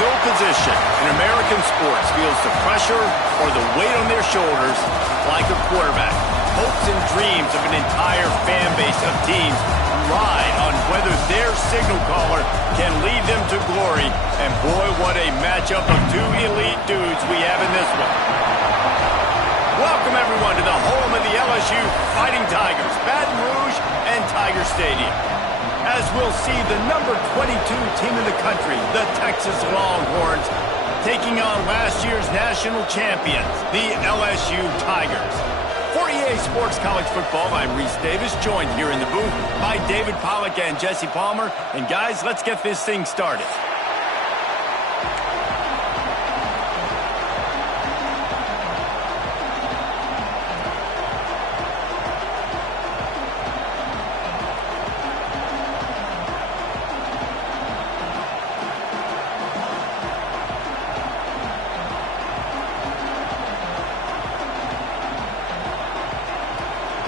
No position in American sports feels the pressure or the weight on their shoulders like a quarterback. Hopes and dreams of an entire fan base of teams ride on whether their signal caller can lead them to glory. And boy, what a matchup of two elite dudes we have in this one. Welcome, everyone, to the home of the LSU Fighting Tigers, Baton Rouge and Tiger Stadium. As we'll see the number 22 team in the country, the Texas Longhorns, taking on last year's national champions, the LSU Tigers. For EA Sports College Football, I'm Reese Davis, joined here in the booth by David Pollack and Jesse Palmer. And guys, let's get this thing started.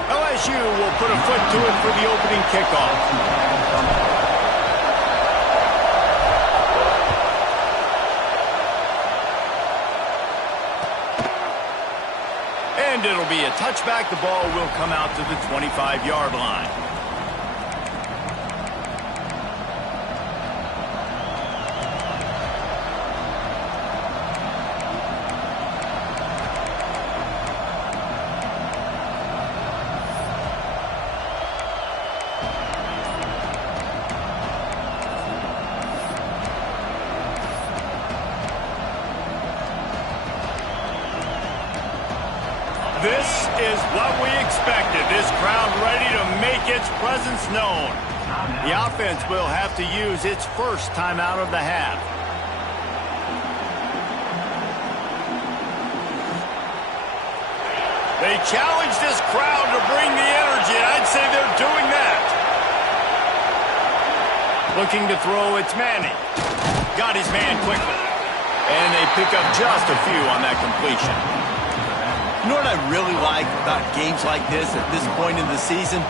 LSU will put a foot to it for the opening kickoff. And it'll be a touchback. The ball will come out to the 25-yard line. This is what we expected. This crowd ready to make its presence known. The offense will have to use its first timeout of the half. They challenge this crowd to bring the energy, and I'd say they're doing that. Looking to throw, it's Manning. Got his man quickly. And they pick up just a few on that completion. You know what I really like about games like this at this point in the season?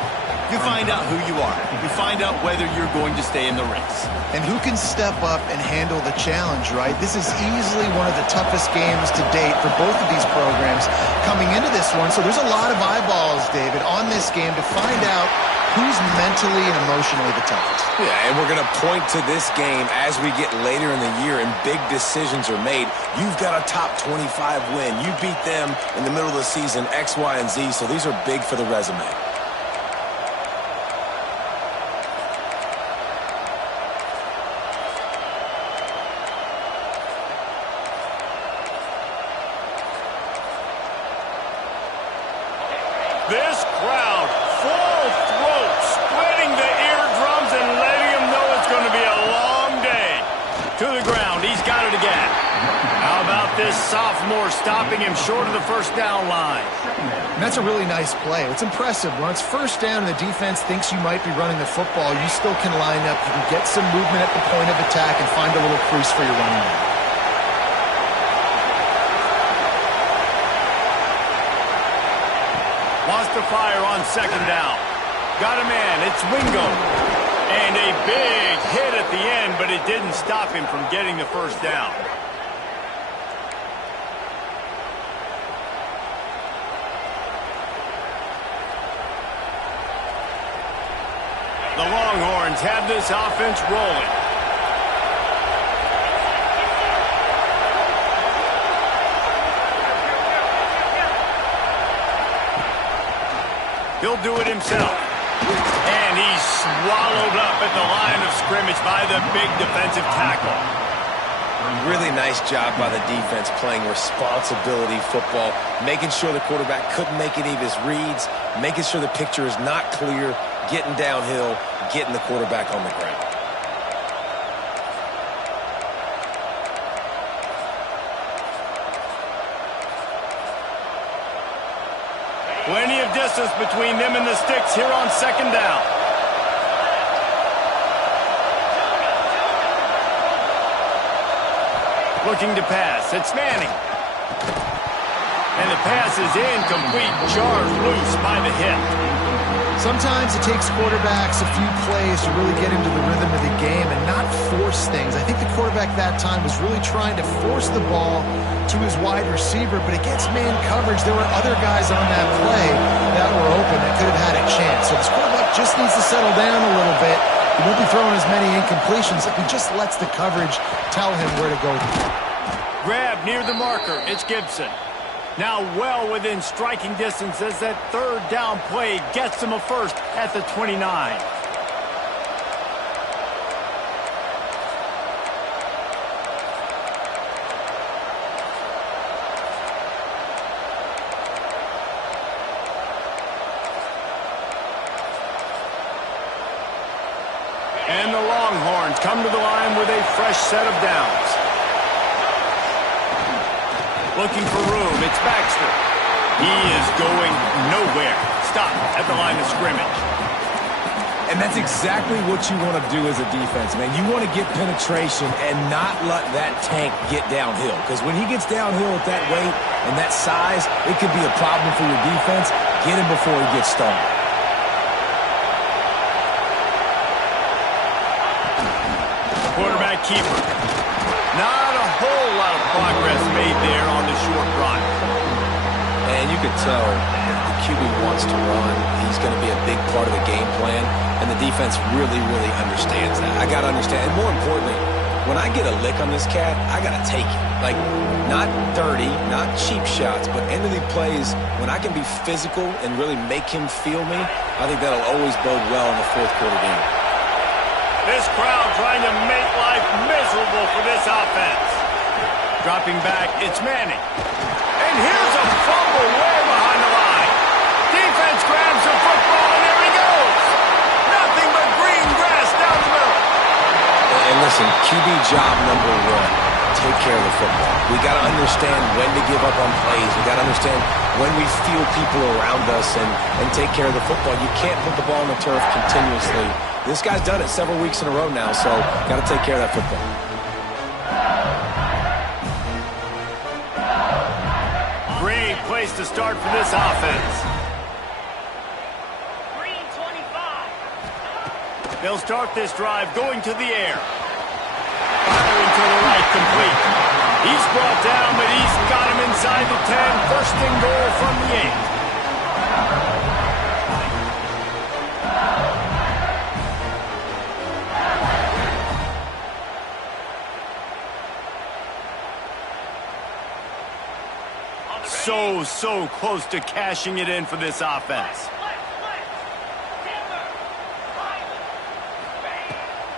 You find out who you are. You find out whether you're going to stay in the race. And who can step up and handle the challenge, right? This is easily one of the toughest games to date for both of these programs coming into this one. So there's a lot of eyeballs, David, on this game to find out who's mentally and emotionally the toughest. Yeah, and we're going to point to this game as we get later in the year and big decisions are made. You've got a top 25 win. You beat them in the middle of the season, X, Y, and Z, so these are big for the resume. This crowd, full throat, spreading the eardrums and letting them know it's going to be a long day. To the ground, he's got it again. How about this sophomore stopping him short of the first down line? And that's a really nice play. It's impressive. When it's first down and the defense thinks you might be running the football, you still can line up. You can get some movement at the point of attack and find a little crease for your running back. Wants to fire on second down. Got a man. It's Wingo. And a big hit at the end, but it didn't stop him from getting the first down. The Longhorns have this offense rolling. He'll do it himself. And he's swallowed up at the line of scrimmage by the big defensive tackle. Really nice job by the defense playing responsibility football, making sure the quarterback couldn't make any of his reads, making sure the picture is not clear, getting downhill, getting the quarterback on the ground. Plenty of distance between them and the sticks here on second down. Looking to pass. It's Manning. And the pass is incomplete. Charged loose by the hit. Sometimes it takes quarterbacks a few plays to really get into the rhythm of the game and not force things. I think the quarterback that time was really trying to force the ball to his wide receiver, but against man coverage, there were other guys on that play that were open that could have had a chance. So this quarterback just needs to settle down a little bit. He won't be throwing as many incompletions if he just lets the coverage tell him where to go. Grab near the marker. It's Gibson. Now well within striking distance as that third down play gets him a first at the 29. And the Longhorns come to the line with a fresh set of downs. Looking for room, it's Baxter. He is going nowhere. Stop at the line of scrimmage. And that's exactly what you want to do as a defense, man. You want to get penetration and not let that tank get downhill. Because when he gets downhill at that weight and that size, it could be a problem for your defense. Get him before he gets started. Quarterback keeper. Not a whole lot of progress made there on the short run. And you could tell the QB wants to run. He's going to be a big part of the game plan, and the defense really, really understands that. I got to understand. And more importantly, when I get a lick on this cat, I got to take it. Like, not dirty, not cheap shots, but end of the plays, when I can be physical and really make him feel me, I think that'll always bode well in the fourth quarter game. This crowd trying to make life miserable for this offense. Dropping back, it's Manning. And here's a fumble way behind the line. Defense grabs the football, and there he goes. Nothing but green grass down the middle. And listen, QB job number one, take care of the football. We got to understand when to give up on plays. We got to understand when we feel people around us and take care of the football. You can't put the ball on the turf continuously. This guy's done it several weeks in a row now, so got to take care of that football. Great place to start for this offense. Green 25. They'll start this drive going to the air. Firing to the right, complete. He's brought down, but he's got him inside the 10. First and goal from the 8. So close to cashing it in for this offense.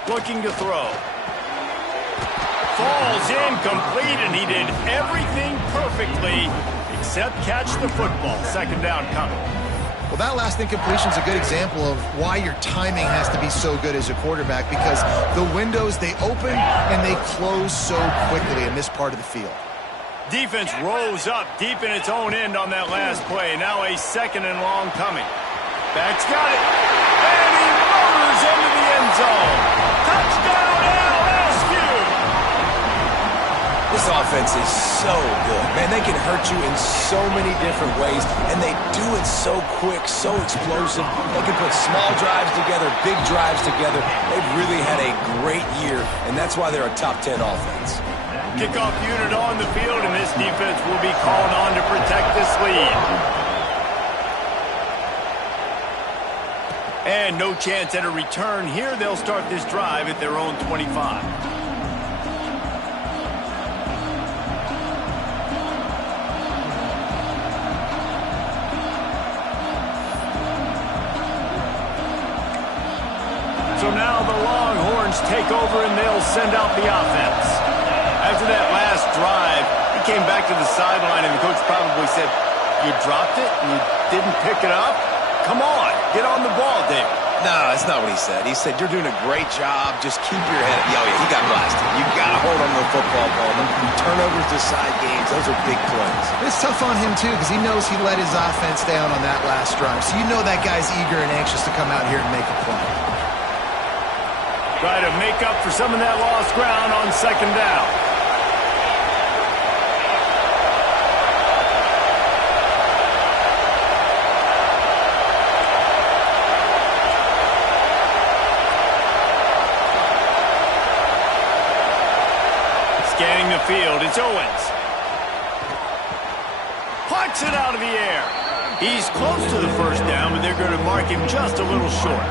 Looking to throw. Falls incomplete, and he did everything perfectly except catch the football. Second down coming. Well, that last incompletion is a good example of why your timing has to be so good as a quarterback, because the windows, they open and they close so quickly in this part of the field. Defense rose up deep in its own end on that last play. Now a second and long coming. Back's got it. And he motors into the end zone. Touchdown, LSU! This offense is so good. Man, they can hurt you in so many different ways, and they do it so quick, so explosive. They can put small drives together, big drives together. They've really had a great year, and that's why they're a top 10 offense. Kickoff unit on the field, and this defense will be called on to protect this lead. And no chance at a return here. They'll start this drive at their own 25. So now the Longhorns take over, and they'll send out the offense. After that last drive, he came back to the sideline, and the coach probably said, "You dropped it and you didn't pick it up?" Come on, get on the ball, David. No, that's not what he said. He said, you're doing a great job. Just keep your head up. Yeah, he got blasted. You got to hold on to the football ball. Turnovers decide games. Those are big plays. It's tough on him, too, because he knows he let his offense down on that last drive. So you know that guy's eager and anxious to come out here and make a play. Try to make up for some of that lost ground on second down. Scanning the field, it's Owens. Plucks it out of the air. He's close to the first down, but they're going to mark him just a little short.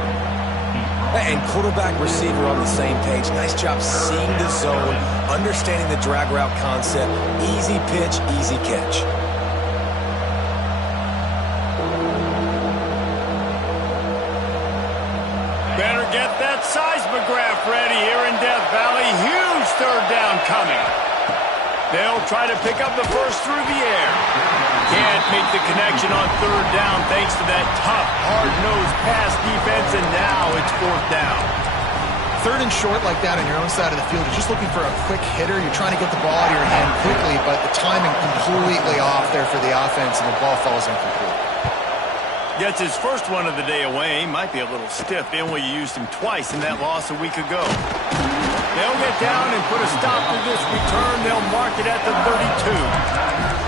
And quarterback receiver on the same page. Nice job seeing the zone, understanding the drag route concept. Easy pitch, easy catch. Better get that seismograph ready here in Death Valley. Huge third down coming. They'll try to pick up the first through the air. Can't make the connection on third down thanks to that tough, hard-nosed pass defense, and now it's fourth down. Third and short like that on your own side of the field, you're just looking for a quick hitter. You're trying to get the ball out of your hand quickly, but the timing completely off there for the offense, and the ball falls incomplete. Gets his first one of the day away. Might be a little stiff. They only used him twice in that loss a week ago. They'll get down and put a stop to this return. They'll mark it at the 32.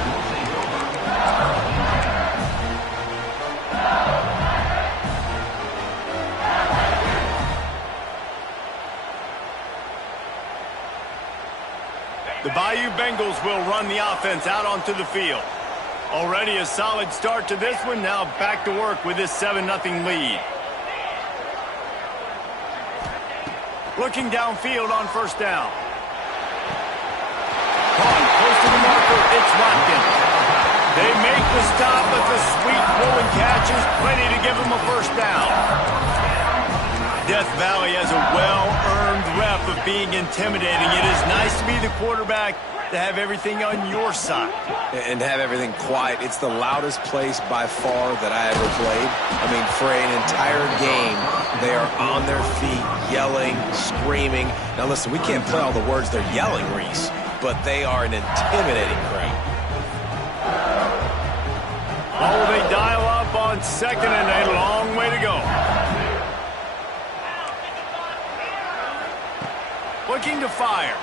The Bayou Bengals will run the offense out onto the field. Already a solid start to this one. Now back to work with this 7-0 lead. Looking downfield on first down. Caught close to the marker. It's Watkins. They make the stop, but the sweet throw and catch is plenty to give them a first down. Death Valley has a well-earned rep of being intimidating. It is nice to be the quarterback, to have everything on your side. And have everything quiet. It's the loudest place by far that I ever played. I mean, for an entire game, they are on their feet, yelling, screaming. Now listen, we can't play all the words they're yelling, Reese, but they are an intimidating crowd. Oh, they dial up on second and a long way to go. Looking to fire.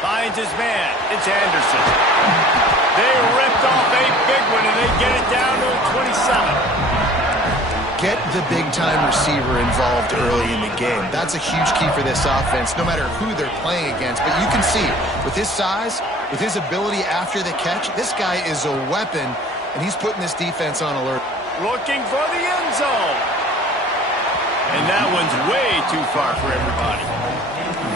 Finds his man. It's Anderson. They ripped off a big one, and they get it down to 27. Get the big-time receiver involved early in the game. That's a huge key for this offense, no matter who they're playing against. But you can see, with his size, with his ability after the catch, this guy is a weapon, and he's putting this defense on alert. Looking for the end zone. And that one's way too far for everybody.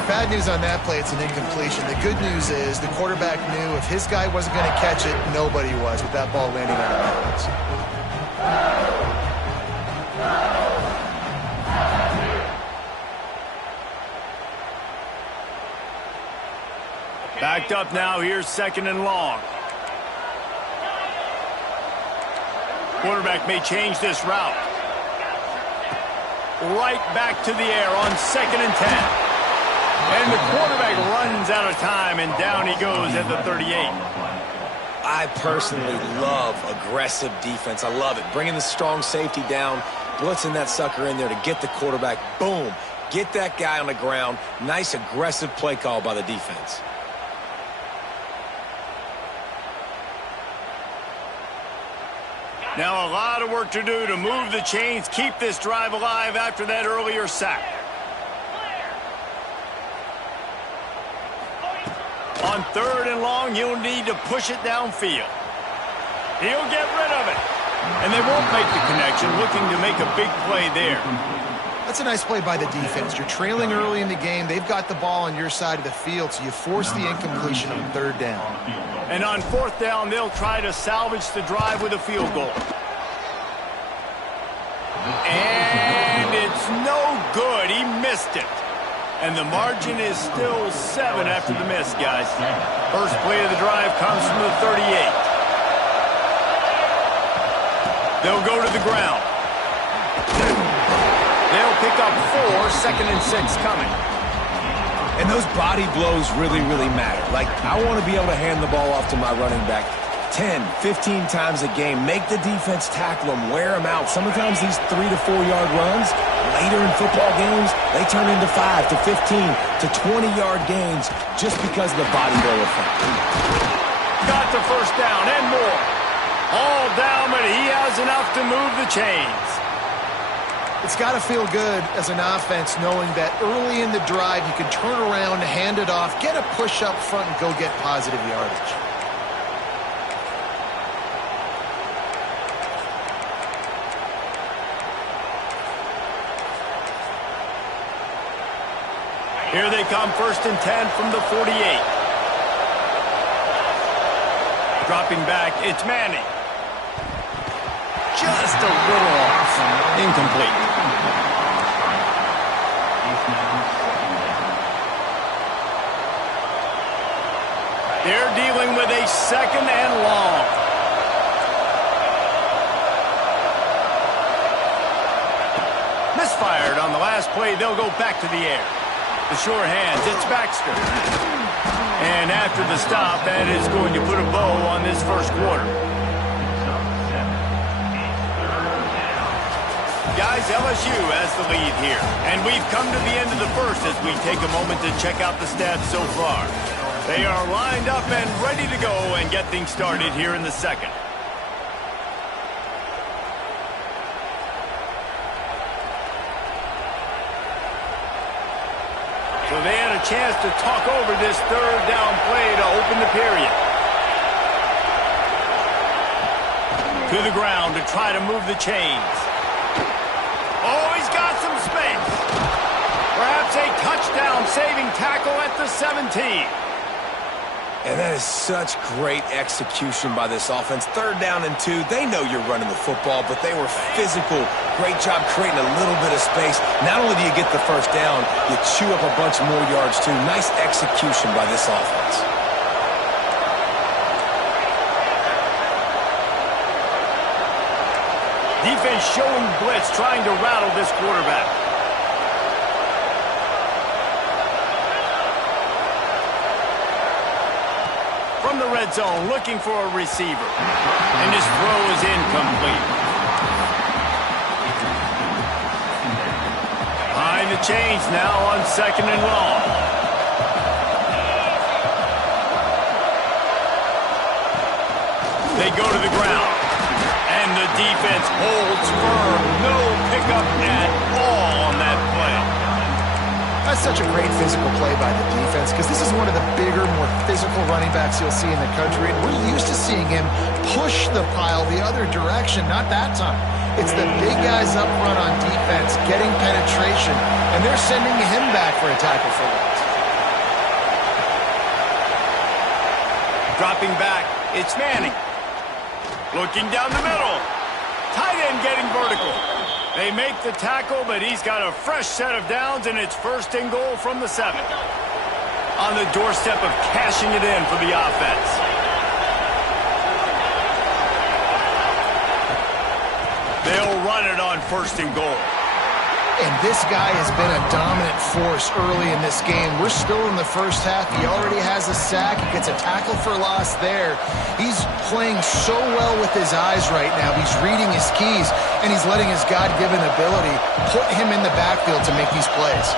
Bad news on that play, it's an incompletion. The good news is the quarterback knew if his guy wasn't going to catch it, nobody was with that ball landing out of bounds. Backed up now, here's second and long. Quarterback may change this route. Right back to the air on second and 10. And the quarterback runs out of time, and down he goes at the 38. I personally love aggressive defense. I love it. Bringing the strong safety down, blitzing that sucker in there to get the quarterback. Boom. Get that guy on the ground. Nice aggressive play call by the defense. Now a lot of work to do to move the chains, keep this drive alive after that earlier sack. On third and long, he'll need to push it downfield. He'll get rid of it. And they won't make the connection, looking to make a big play there. That's a nice play by the defense. You're trailing early in the game. They've got the ball on your side of the field, so you force the incompletion on third down. And on fourth down, they'll try to salvage the drive with a field goal. And it's no good. He missed it. And the margin is still 7 after the miss, guys. First play of the drive comes from the 38. They'll go to the ground. They'll pick up 4, 2nd and 6 coming. And those body blows really, really matter. Like, I want to be able to hand the ball off to my running back 10, 15 times a game. Make the defense tackle them, wear them out. Sometimes these 3 to 4 yard runs, later in football games, they turn into 5 to 15 to 20-yard gains just because of the body blow effect. Got the first down and more. All down, but he has enough to move the chains. It's got to feel good as an offense knowing that early in the drive you can turn around, hand it off, get a push up front, and go get positive yardage. Here they come, 1st and 10 from the 48. Dropping back, it's Manning. Just a little off. Incomplete. They're dealing with a 2nd and long. Misfired on the last play. They'll go back to the air. The sure hands, it's Baxter. And after the stop, that is going to put a bow on this first quarter. Guys, LSU has the lead here. And we've come to the end of the first as we take a moment to check out the stats so far. They are lined up and ready to go and get things started here in the second. So they had a chance to talk over this 3rd down play to open the period. To the ground to try to move the chains. Oh, he's got some space. Perhaps a touchdown-saving tackle at the 17. And that is such great execution by this offense. 3rd down and 2. They know you're running the football, but they were physical. Great job creating a little bit of space. Not only do you get the first down, you chew up a bunch more yards, too. Nice execution by this offense. Defense showing blitz, trying to rattle this quarterback. From the red zone, looking for a receiver. And his throw is incomplete. Behind the chains now on 2nd and long. They go to the ground. And the defense holds firm. No pickup at all on that play. That's such a great physical play by the defense because this is one of the bigger, more physical running backs you'll see in the country. And we're used to seeing him push the pile the other direction. Not that time. It's the big guys up front on defense getting penetration, and they're sending him back for a tackle for loss. Dropping back, it's Manning. Looking down the middle. Tight end getting vertical. They make the tackle, but he's got a fresh set of downs, and it's 1st and goal from the 7. On the doorstep of cashing it in for the offense. They'll run it on 1st and goal. And this guy has been a dominant force early in this game. We're still in the first half. He already has a sack. He gets a tackle for loss there. He's playing so well with his eyes right now. He's reading his keys, and he's letting his God-given ability put him in the backfield to make these plays.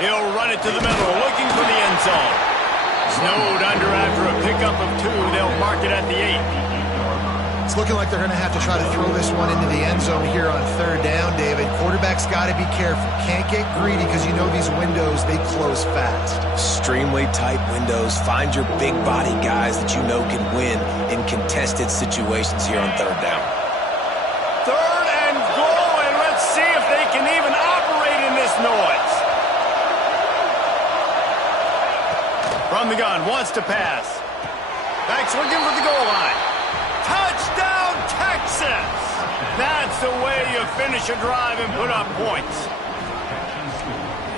He'll run it to the middle, looking for the end zone. Snowed under after a pickup of 2. They'll mark it at the 8. It's looking like they're going to have to try to throw this one into the end zone here on 3rd down, David. Quarterback's got to be careful. Can't get greedy because you know these windows, they close fast. Extremely tight windows. Find your big body guys that you know can win in contested situations here on 3rd down. 3rd and goal, and let's see if they can even operate in this noise. From the gun, wants to pass. Back's looking for the goal line. Touchdown, Texas! That's the way you finish a drive and put up points.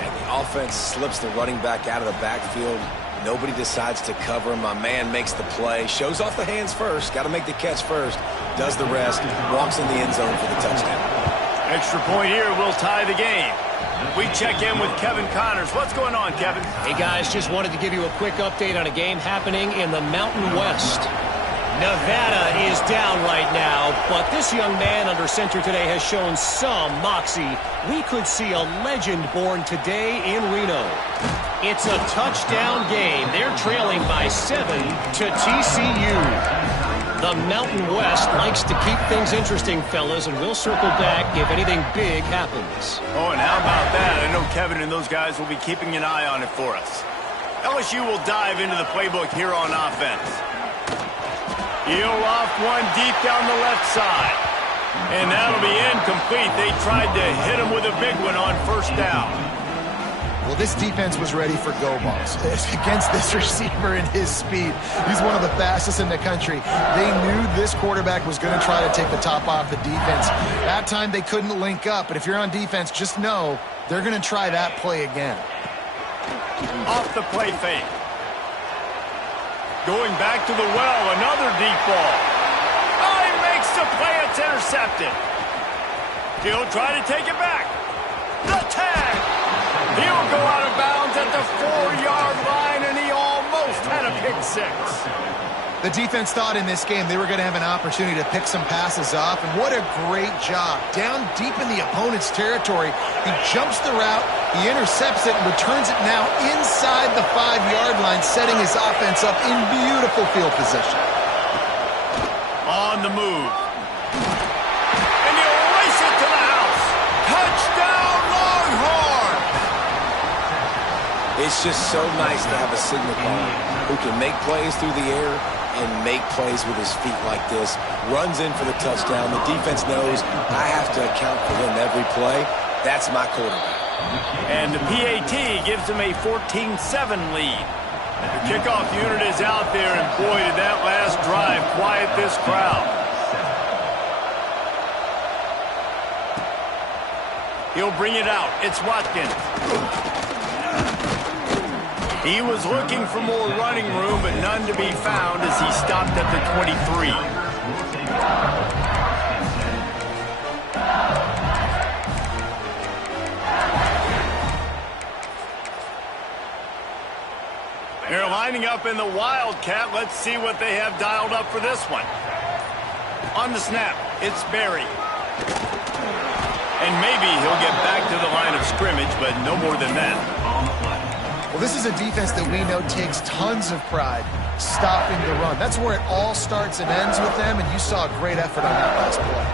And the offense slips the running back out of the backfield. Nobody decides to cover him. My man makes the play. Shows off the hands first. Got to make the catch first. Does the rest. Walks in the end zone for the touchdown. Extra point here will tie the game. We check in with Kevin Connors. What's going on, Kevin? Hey, guys, just wanted to give you a quick update on a game happening in the Mountain West. Nevada is down right now, but this young man under center today has shown some moxie. We could see a legend born today in Reno. It's a touchdown game. They're trailing by 7 to TCU. The Mountain West likes to keep things interesting, fellas, and we'll circle back if anything big happens. Oh, and how about that? I know Kevin and those guys will be keeping an eye on it for us. LSU will dive into the playbook here on offense. Heel off one deep down the left side. And that'll be incomplete. They tried to hit him with a big one on first down. Well, this defense was ready for go balls against this receiver and his speed. He's one of the fastest in the country. They knew this quarterback was going to try to take the top off the defense. That time they couldn't link up, but if you're on defense, just know they're going to try that play again. Off the play fake. Going back to the well, another deep ball. Oh, he makes the play. It's intercepted. He'll try to take it back. The tag. He'll go out of bounds at the 4-yard line, and he almost had a pick six. The defense thought in this game they were going to have an opportunity to pick some passes off, and what a great job. Down deep in the opponent's territory, he jumps the route, he intercepts it, and returns it now inside the 5-yard line, setting his offense up in beautiful field position. On the move. And he'll race it to the house. Touchdown, Longhorn! It's just so nice to have a signal caller who can make plays through the air and make plays with his feet like this. Runs in for the touchdown. The defense knows I have to account for him every play. That's my quarterback. And the PAT gives him a 14-7 lead. The kickoff unit is out there, and boy, did that last drive quiet this crowd. He'll bring it out. It's Watkins. He was looking for more running room, but none to be found as he stopped at the 23. They're lining up in the Wildcat. Let's see what they have dialed up for this one. On the snap, it's Berry. And maybe he'll get back to the line of scrimmage, but no more than that. Well, this is a defense that we know takes tons of pride stopping the run. That's where it all starts and ends with them, and you saw a great effort on that last play.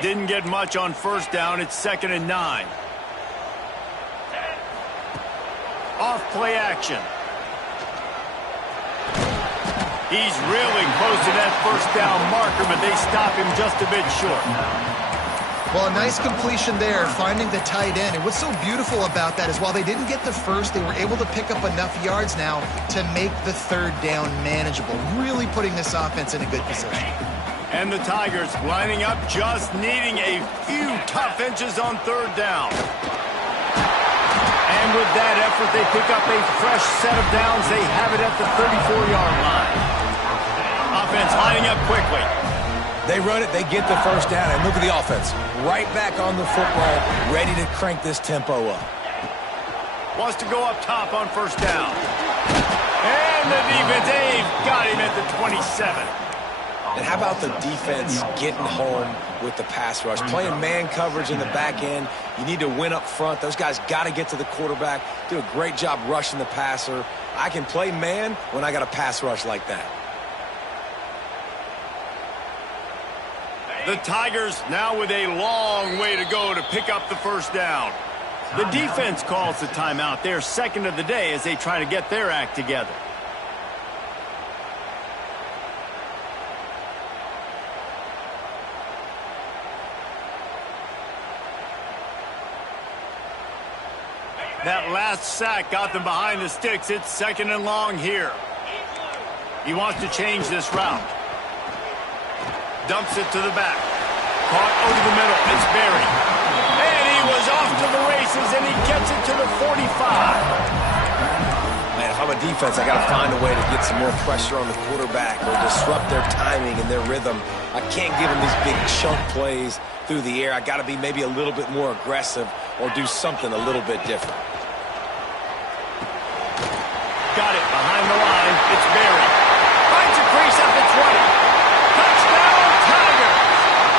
Didn't get much on first down. It's 2nd and 9. Off play action. He's really close to that first down marker, but they stop him just a bit short. Well, a nice completion there, finding the tight end. And what's so beautiful about that is while they didn't get the first, they were able to pick up enough yards now to make the 3rd down manageable, really putting this offense in a good position. And the Tigers lining up, just needing a few tough inches on 3rd down. And with that effort, they pick up a fresh set of downs. They have it at the 34-yard line. Offense lining up quickly. They run it, they get the first down, and look at the offense. Right back on the football, ready to crank this tempo up. Wants to go up top on first down. And the defense, they've got him at the 27. And how about the defense getting home with the pass rush? Playing man coverage in the back end. You need to win up front. Those guys got to get to the quarterback. Do a great job rushing the passer. I can play man when I got a pass rush like that. The Tigers now with a long way to go to pick up the first down. The defense calls the timeout. They're 2nd of the day as they try to get their act together. That last sack got them behind the sticks. It's 2nd and long here. He wants to change this route. Dumps it to the back. Caught over the middle. It's Berry. And he was off to the races, and he gets it to the 45. Man, if I'm a defense, I got to find a way to get some more pressure on the quarterback or disrupt their timing and their rhythm. I can't give them these big chunk plays through the air. I got to be maybe a little bit more aggressive or do something a little bit different. Got it behind the line. It's Berry. Finds a crease up at 20. Touchdown, Tiger!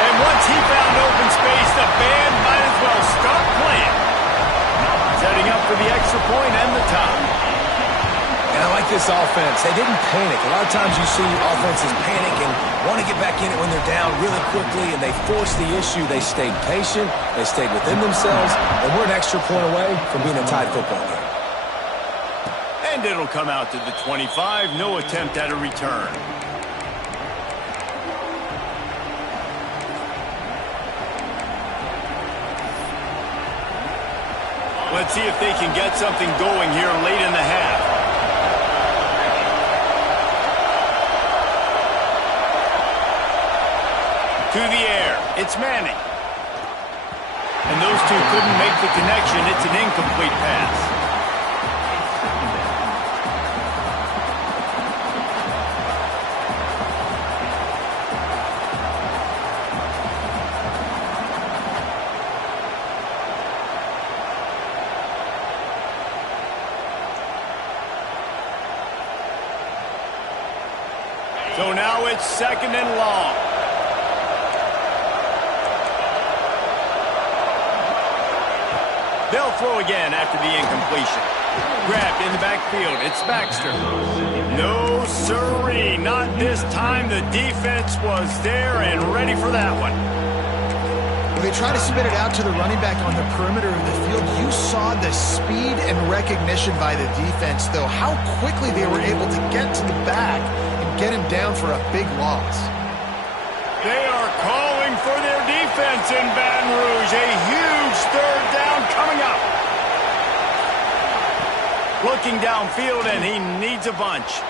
And once he found open space, the band might as well start playing. Setting up for the extra point and the tie. And I like this offense. They didn't panic. A lot of times you see offenses panic and want to get back in it when they're down really quickly, and they force the issue. They stayed patient. They stayed within themselves, and we're an extra point away from being a tied football game. And it'll come out to the 25. No attempt at a return. Let's see if they can get something going here late in the half. To the air. It's Manning. And those two couldn't make the connection. It's an incomplete pass. So now it's 2nd and long. They'll throw again after the incompletion. Grabbed in the backfield. It's Baxter. No siree. Not this time. The defense was there and ready for that one. They try to spit it out to the running back on the perimeter of the field. You saw the speed and recognition by the defense, though, how quickly they were able to get to the back and get him down for a big loss. They are calling for their defense in Baton Rouge. A huge 3rd down coming up. Looking downfield, and he needs a bunch.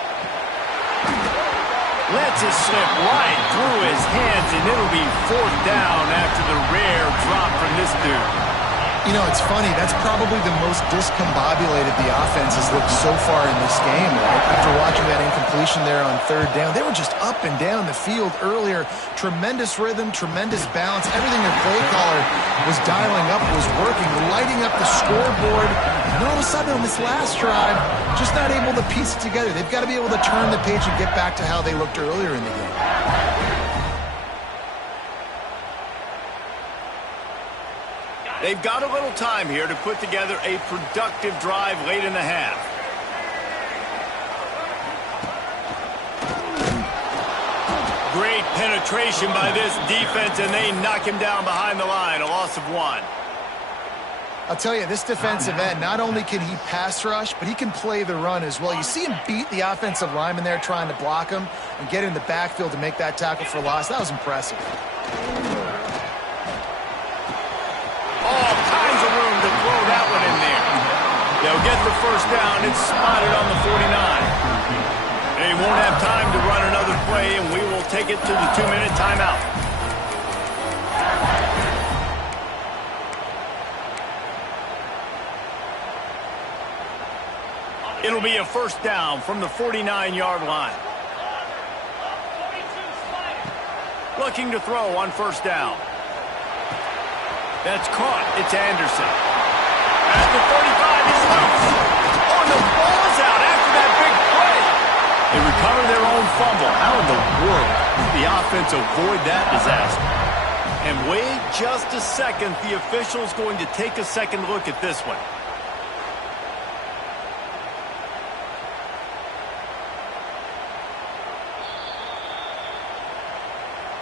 Lets it slip right through his hands, and it'll be 4th down after the rare drop from this dude. You know, it's funny. That's probably the most discombobulated the offense has looked so far in this game, right? After watching that incompletion there on 3rd down, they were just up and down the field earlier. Tremendous rhythm, tremendous balance. Everything their play caller was dialing up was working, lighting up the scoreboard. And all of a sudden on this last drive, just not able to piece it together. They've got to be able to turn the page and get back to how they looked earlier in the game. They've got a little time here to put together a productive drive late in the half. Great penetration by this defense, and they knock him down behind the line. A loss of 1. I'll tell you, this defensive end, not only can he pass rush, but he can play the run as well. You see him beat the offensive lineman there trying to block him and get in the backfield to make that tackle for loss. That was impressive. All kinds of room to throw that one in there. They'll get the 1st down. It's spotted on the 49. They won't have time to run another play, and we will take it to the 2-minute timeout. It'll be a 1st down from the 49-yard line. Looking to throw on 1st down. That's caught. It's Anderson. At the 35, he's loose. Oh, the ball is out after that big play. They recover their own fumble. How in the world did the offense avoid that disaster? And wait just a second. The official's going to take a second look at this one.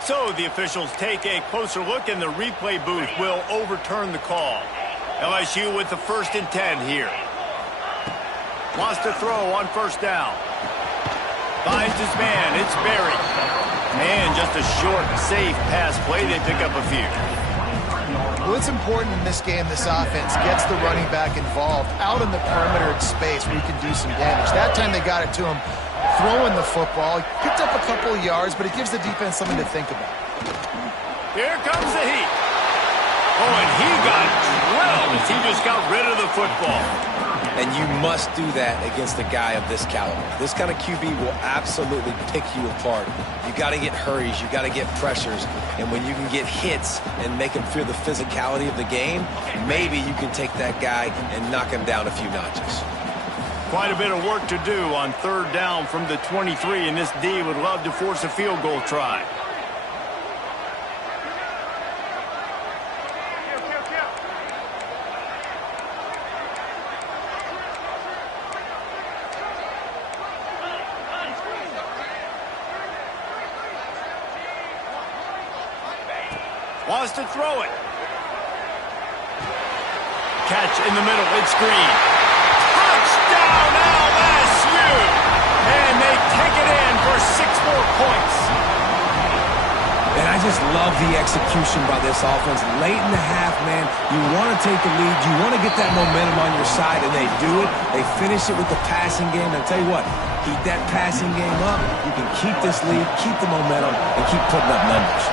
So the officials take a closer look, and the replay booth will overturn the call. LSU with the 1st and 10 here. Wants to throw on 1st down. Finds his man. It's Berry. And just a short, safe pass play. They pick up a few. Well, it's important in this game, this offense gets the running back involved out in the perimeter space where he can do some damage. That time they got it to him throwing the football. He picked up a couple of yards, but it gives the defense something to think about. Here comes the heat. Oh, and he got drilled as he just got rid of the football. And you must do that against a guy of this caliber. This kind of QB will absolutely pick you apart. You got to get hurries. You got to get pressures. And when you can get hits and make him feel the physicality of the game, maybe you can take that guy and knock him down a few notches. Quite a bit of work to do on third down from the 23, and this D would love to force a field goal try. Wants to throw it. Catch in the middle. It's Green. Touchdown LSU! And they take it in for 6 more points. And I just love the execution by this offense. Late in the half, man, you want to take the lead. You want to get that momentum on your side, and they do it. They finish it with the passing game. And I'll tell you what, keep that passing game up. You can keep this lead, keep the momentum, and keep putting up numbers.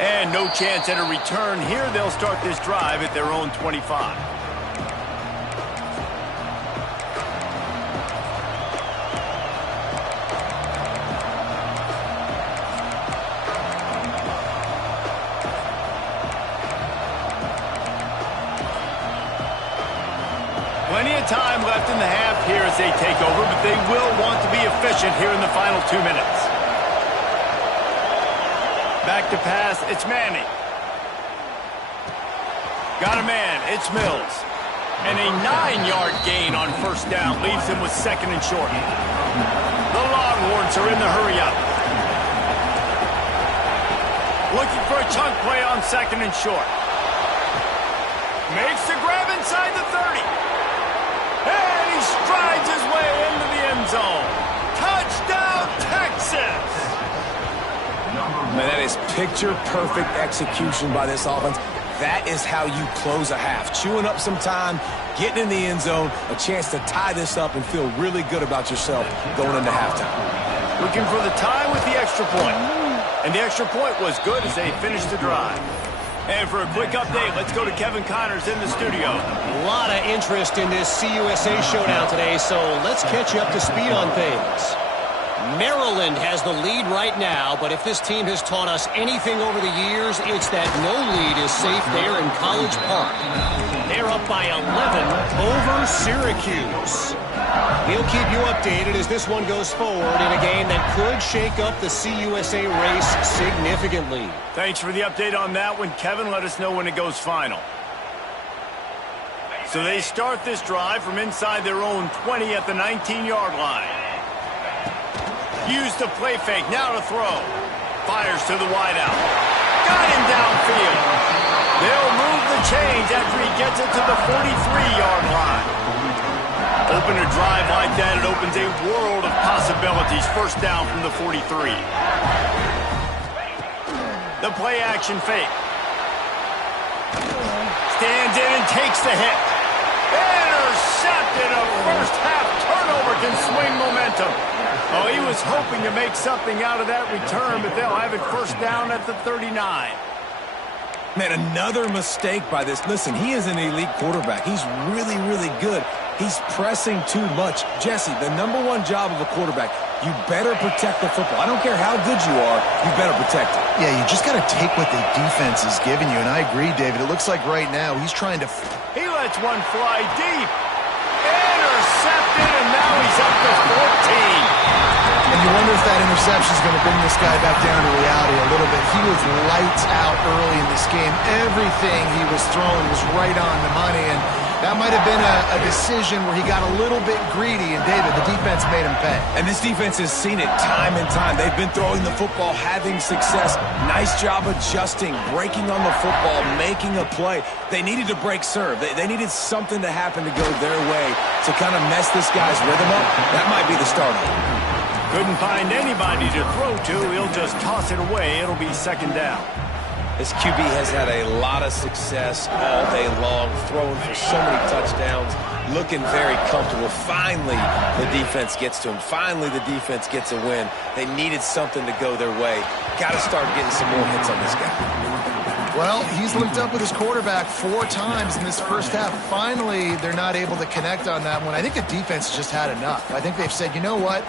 And no chance at a return here. They'll start this drive at their own 25. Plenty of time left in the half here as they take over, but they will want to be efficient here in the final 2 minutes. Back to pass, it's Manning. Got a man, it's Mills. And a 9-yard gain on first down leaves him with 2nd and short. The Longhorns are in the hurry-up. Looking for a chunk play on 2nd and short. Makes the grab inside the 30. And he strides his way into the end zone. Touchdown, Texas! Man, that is picture-perfect execution by this offense. That is how you close a half. Chewing up some time, getting in the end zone, a chance to tie this up and feel really good about yourself going into halftime. Looking for the tie with the extra point. And the extra point was good as they finished the drive. And for a quick update, let's go to Kevin Connors in the studio. A lot of interest in this CUSA showdown today, so let's catch you up to speed on things. Maryland has the lead right now, but if this team has taught us anything over the years, it's that no lead is safe there in College Park. They're up by 11 over Syracuse. We'll keep you updated as this one goes forward in a game that could shake up the CUSA race significantly. Thanks for the update on that one, Kevin. Let us know when it goes final. So they start this drive from inside their own 20 at the 19-yard line. Use the play fake, now to throw. Fires to the wideout. Got him downfield. They'll move the chains after he gets it to the 43-yard line. Open a drive like that, it opens a world of possibilities. First down from the 43. The play action fake. Stands in and takes the hit. Intercepted. A first half turnover can swing momentum. Oh, he was hoping to make something out of that return, but they'll have it first down at the 39. Man, another mistake by this. Listen, he is an elite quarterback. He's really, really good. He's pressing too much. Jesse, the #1 job of a quarterback, you better protect the football. I don't care how good you are, you better protect it. Yeah, you just got to take what the defense is giving you, and I agree, David. It looks like right now he's trying to... He lets one fly deep. Intercepted, and now he's up to 14. And you wonder if that interception is going to bring this guy back down to reality a little bit. He was lights out early in this game. Everything he was throwing was right on the money, and that might have been a decision where he got a little bit greedy, and David, the defense made him pay. And this defense has seen it time and time. They've been throwing the football, having success. Nice job adjusting, breaking on the football, making a play. They needed to break serve. They needed something to happen to go their way to kind of mess this guy's rhythm up. That might be the start of it. Couldn't find anybody to throw to. He'll just toss it away. It'll be second down. This QB has had a lot of success all day long, throwing for so many touchdowns, looking very comfortable. Finally, the defense gets to him. Finally, the defense gets a win. They needed something to go their way. Got to start getting some more hits on this guy. Well, he's linked up with his quarterback 4 times in this first half. Finally, they're not able to connect on that one. I think the defense just had enough. I think they've said, you know what?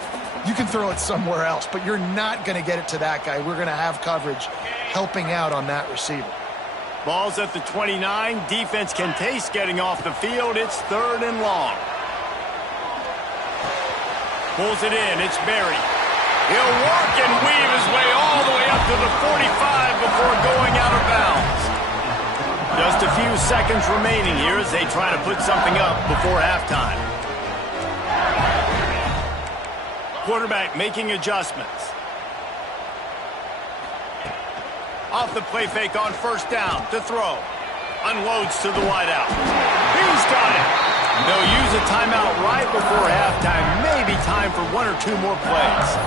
You can throw it somewhere else, but you're not going to get it to that guy. We're going to have coverage helping out on that receiver. Ball's at the 29. Defense can taste getting off the field. It's 3rd and long. Pulls it in. It's Berry. He'll work and weave his way all the way up to the 45 before going out of bounds. Just a few seconds remaining here as they try to put something up before halftime. Quarterback making adjustments. Off the play fake on 1st down to throw. Unloads to the wideout. He's got it. They'll use a timeout right before halftime. Maybe time for 1 or 2 more plays.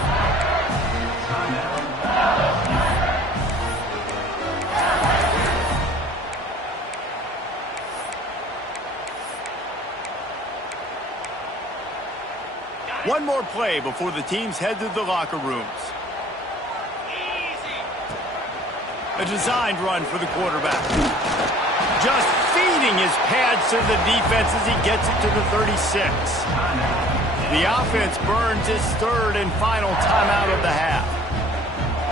One more play before the teams head to the locker rooms. A designed run for the quarterback. Just feeding his pads to the defense as he gets it to the 36. The offense burns its 3rd and final timeout of the half.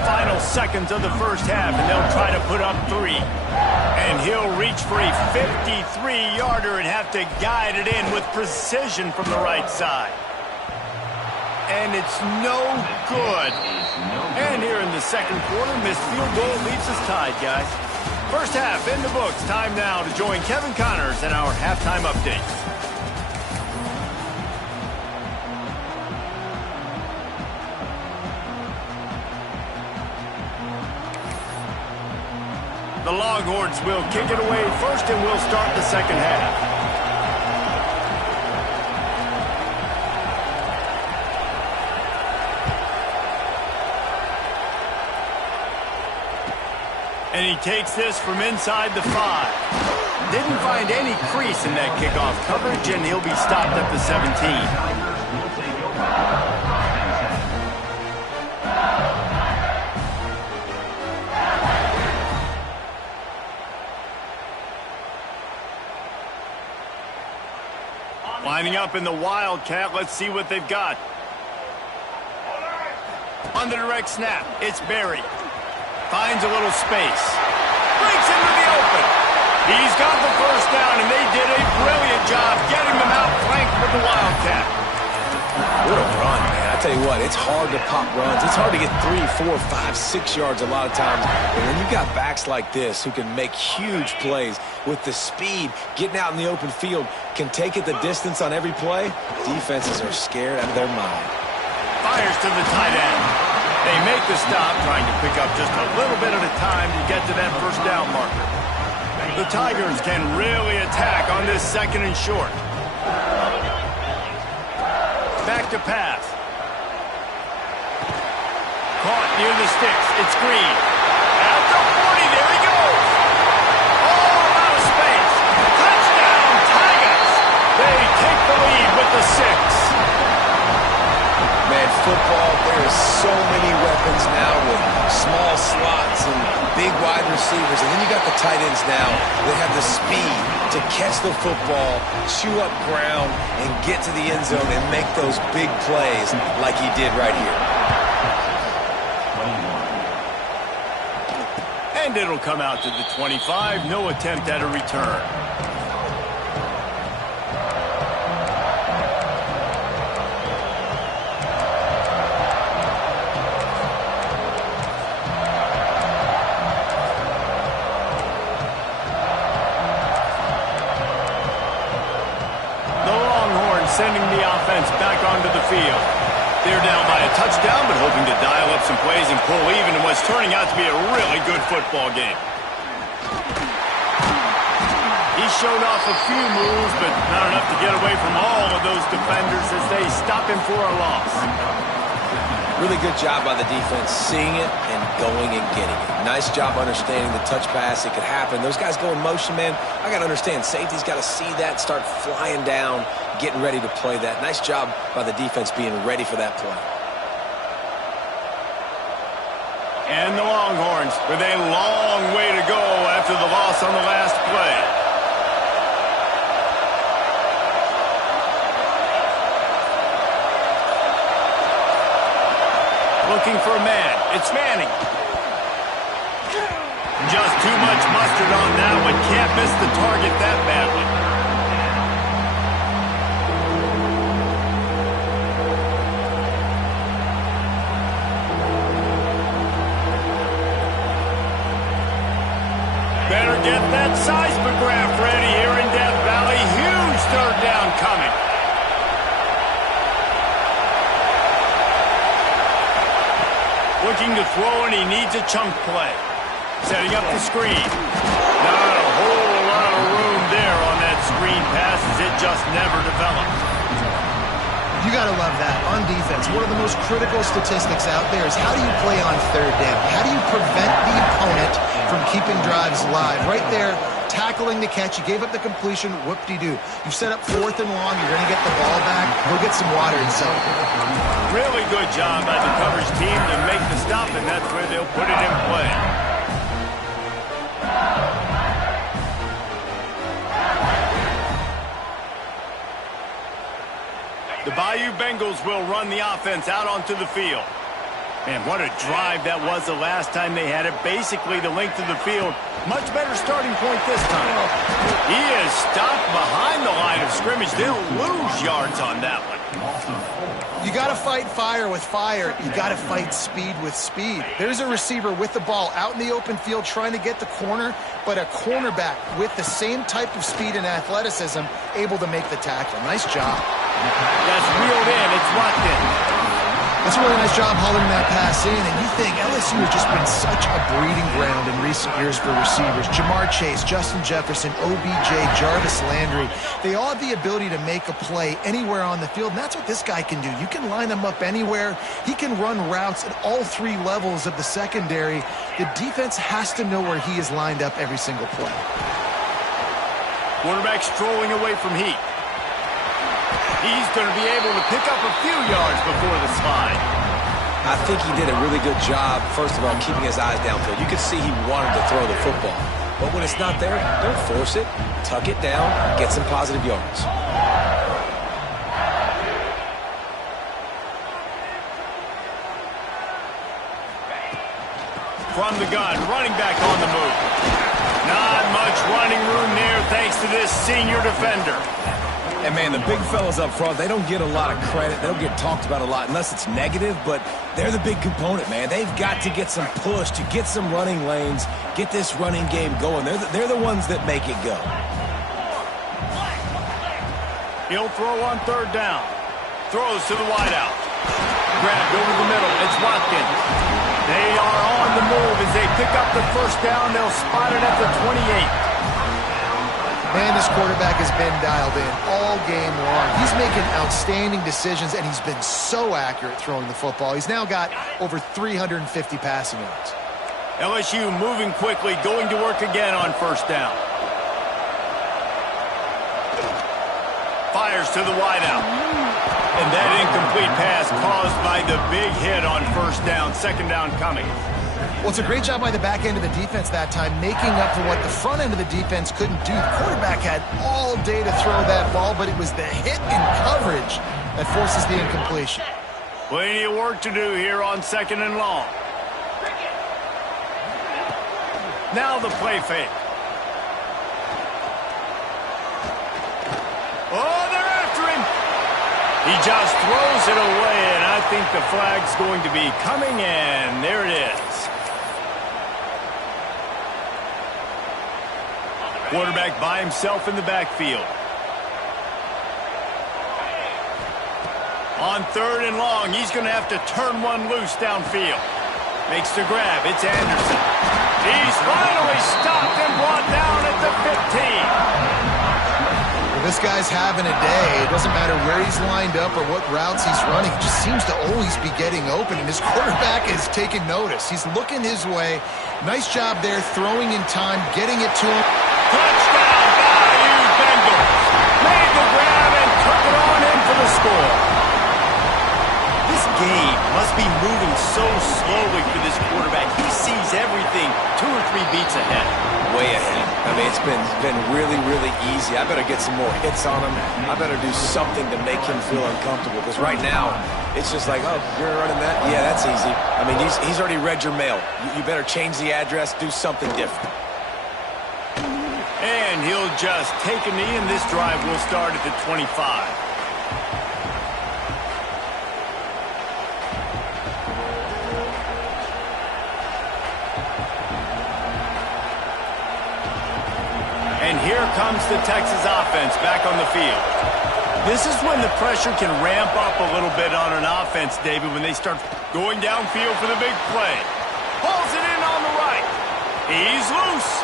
Final seconds of the first half, and they'll try to put up 3. And he'll reach for a 53-yarder and have to guide it in with precision from the right side. And it's no good. And here in the second quarter, missed field goal leaves us tied, guys. First half in the books. Time now to join Kevin Connors in our halftime update. The Longhorns will kick it away first, and we'll start the second half. And he takes this from inside the 5. Didn't find any crease in that kickoff coverage, and he'll be stopped at the 17. Lining up in the Wildcat. Let's see what they've got. On the direct snap, it's Berry. Finds a little space. Breaks into the open. He's got the first down, and they did a brilliant job getting them out flanked with the Wildcat. What a run, man. I tell you what, it's hard to pop runs. It's hard to get 3, 4, 5, 6 yards a lot of times. But when you've got backs like this who can make huge plays with the speed, getting out in the open field, can take it the distance on every play, defenses are scared out of their mind. Fires to the tight end. They make the stop, trying to pick up just a little bit at a time to get to that first down marker. The Tigers can really attack on this 2nd and short. Back to pass. Caught near the sticks. It's Green. At the 40, there he goes. All out of space. Touchdown, Tigers. They take the lead with the 6. Man, football, there is so many weapons now with small slots and big wide receivers. And then you got the tight ends now that have the speed to catch the football, chew up ground, and get to the end zone and make those big plays like he did right here. And it'll come out to the 25. No attempt at a return. Sending the offense back onto the field. They're down by a touchdown, but hoping to dial up some plays and pull even in what's turning out to be a really good football game. He's shown off a few moves, but not enough to get away from all of those defenders as they stop him for a loss. Really good job by the defense seeing it and going and getting it. Nice job understanding the touch pass. It could happen. Those guys go in motion, man. I got to understand. Safety's got to see that, start flying down, getting ready to play that. Nice job by the defense being ready for that play. And the Longhorns with a long way to go after the loss on the last play. Looking for a man. It's Manning. Just too much mustard on that one. Can't miss the target that badly. Better get that seismograph ready here in Death Valley. Huge third down coming. Looking to throw, and he needs a chunk play. Setting up the screen. Not a whole lot of room there on that screen pass as it just never developed. You got to love that on defense. One of the most critical statistics out there is how do you play on third down? How do you prevent the opponent from keeping drives alive? Right there, tackling the catch. You gave up the completion. Whoop-de-doo. You set up 4th and long. You're going to get the ball back. Go get some water and so. Really good job by the coverage team to make the stop, and that's where they'll put it in play. The Bayou Bengals will run the offense out onto the field. Man, what a drive that was the last time they had it. Basically the length of the field. Much better starting point this time. He is stopped behind the line of scrimmage. They'll lose yards on that one. You got to fight fire with fire. You got to fight speed with speed. There's a receiver with the ball out in the open field trying to get the corner, but a cornerback with the same type of speed and athleticism able to make the tackle. Nice job. That's reeled in. It's locked in. That's a really nice job hauling that pass in, and you think LSU has just been such a breeding ground in recent years for receivers. Jamar Chase, Justin Jefferson, OBJ, Jarvis Landry, they all have the ability to make a play anywhere on the field, and that's what this guy can do. You can line him up anywhere. He can run routes at all 3 levels of the secondary. The defense has to know where he is lined up every single play. Quarterback strolling away from heat. He's going to be able to pick up a few yards before the slide. I think he did a really good job, first of all, keeping his eyes downfield. You could see he wanted to throw the football. But when it's not there, don't force it. Tuck it down, get some positive yards. From the gun, running back on the move. Not much running room there thanks to this senior defender. And, man, the big fellas up front, they don't get a lot of credit. They don't get talked about a lot unless it's negative, but they're the big component, man. They've got to get some push to get some running lanes, get this running game going. They're the ones that make it go. He'll throw on third down. Throws to the wideout. Grabbed over the middle. It's Watkins. They are on the move as they pick up the first down. They'll spot it at the 28. Man, this quarterback has been dialed in all game long. He's making outstanding decisions, and he's been so accurate throwing the football. He's now got over 350 passing yards. LSU moving quickly, going to work again on first down. Fires to the wideout. And that incomplete pass caused by the big hit on first down. Second down coming. Well, it's a great job by the back end of the defense that time, making up for what the front end of the defense couldn't do. The quarterback had all day to throw that ball, but it was the hit in coverage that forces the incompletion. Plenty of work to do here on second and long. Now the play fake. Oh, they're after him. He just throws it away, and I think the flag's going to be coming in. There it is. Quarterback by himself in the backfield. On third and long, he's going to have to turn one loose downfield. Makes the grab. It's Anderson. He's finally stopped and brought down at the 15. This this guy's having a day. It doesn't matter where he's lined up or what routes he's running. He just seems to always be getting open, and his quarterback is taking notice. He's looking his way. Nice job there, throwing in time, getting it to him. Touchdown, Bayou Bengals. Made the grab and took it on in for the score. This game must be moving so slowly for this quarterback. He sees everything 2 or 3 beats ahead. Way ahead. I mean, it's been really, really easy. I better get some more hits on him. I better do something to make him feel uncomfortable, because right now, it's just like, oh, you're running that? Yeah, that's easy. I mean, he's already read your mail. You better change the address, do something different. And he'll just take a knee, and this drive will start at the 25. And here comes the Texas offense back on the field. This is when the pressure can ramp up a little bit on an offense, David, when they start going downfield for the big play. Pulls it in on the right. He's loose.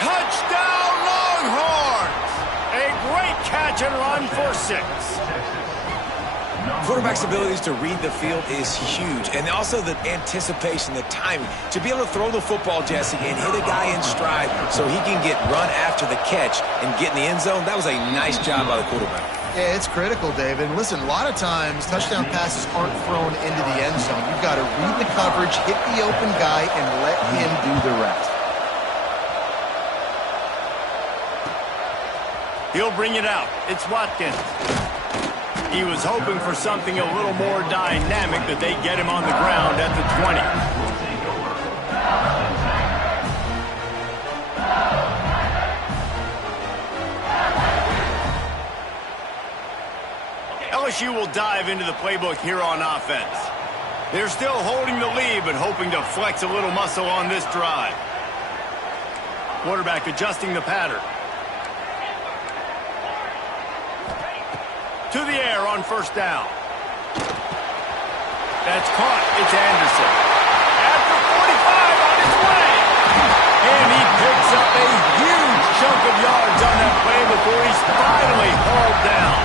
Touchdown, Longhorns! A great catch and run for 6. Quarterback's abilities to read the field is huge, and also the anticipation, the timing. To be able to throw the football, Jesse, and hit a guy in stride so he can get run after the catch and get in the end zone, that was a nice job by the quarterback. Yeah, it's critical, David. Listen, a lot of times touchdown passes aren't thrown into the end zone. You've got to read the coverage, hit the open guy, and let him do the rest. He'll bring it out. It's Watkins. He was hoping for something a little more dynamic, that they get him on the ground at the 20. LSU will dive into the playbook here on offense. They're still holding the lead, but hoping to flex a little muscle on this drive. Quarterback adjusting the pattern. To the air on first down. That's caught. It's Anderson. At the 45 on his way. And he picks up a huge chunk of yards on that play before he's finally hauled down.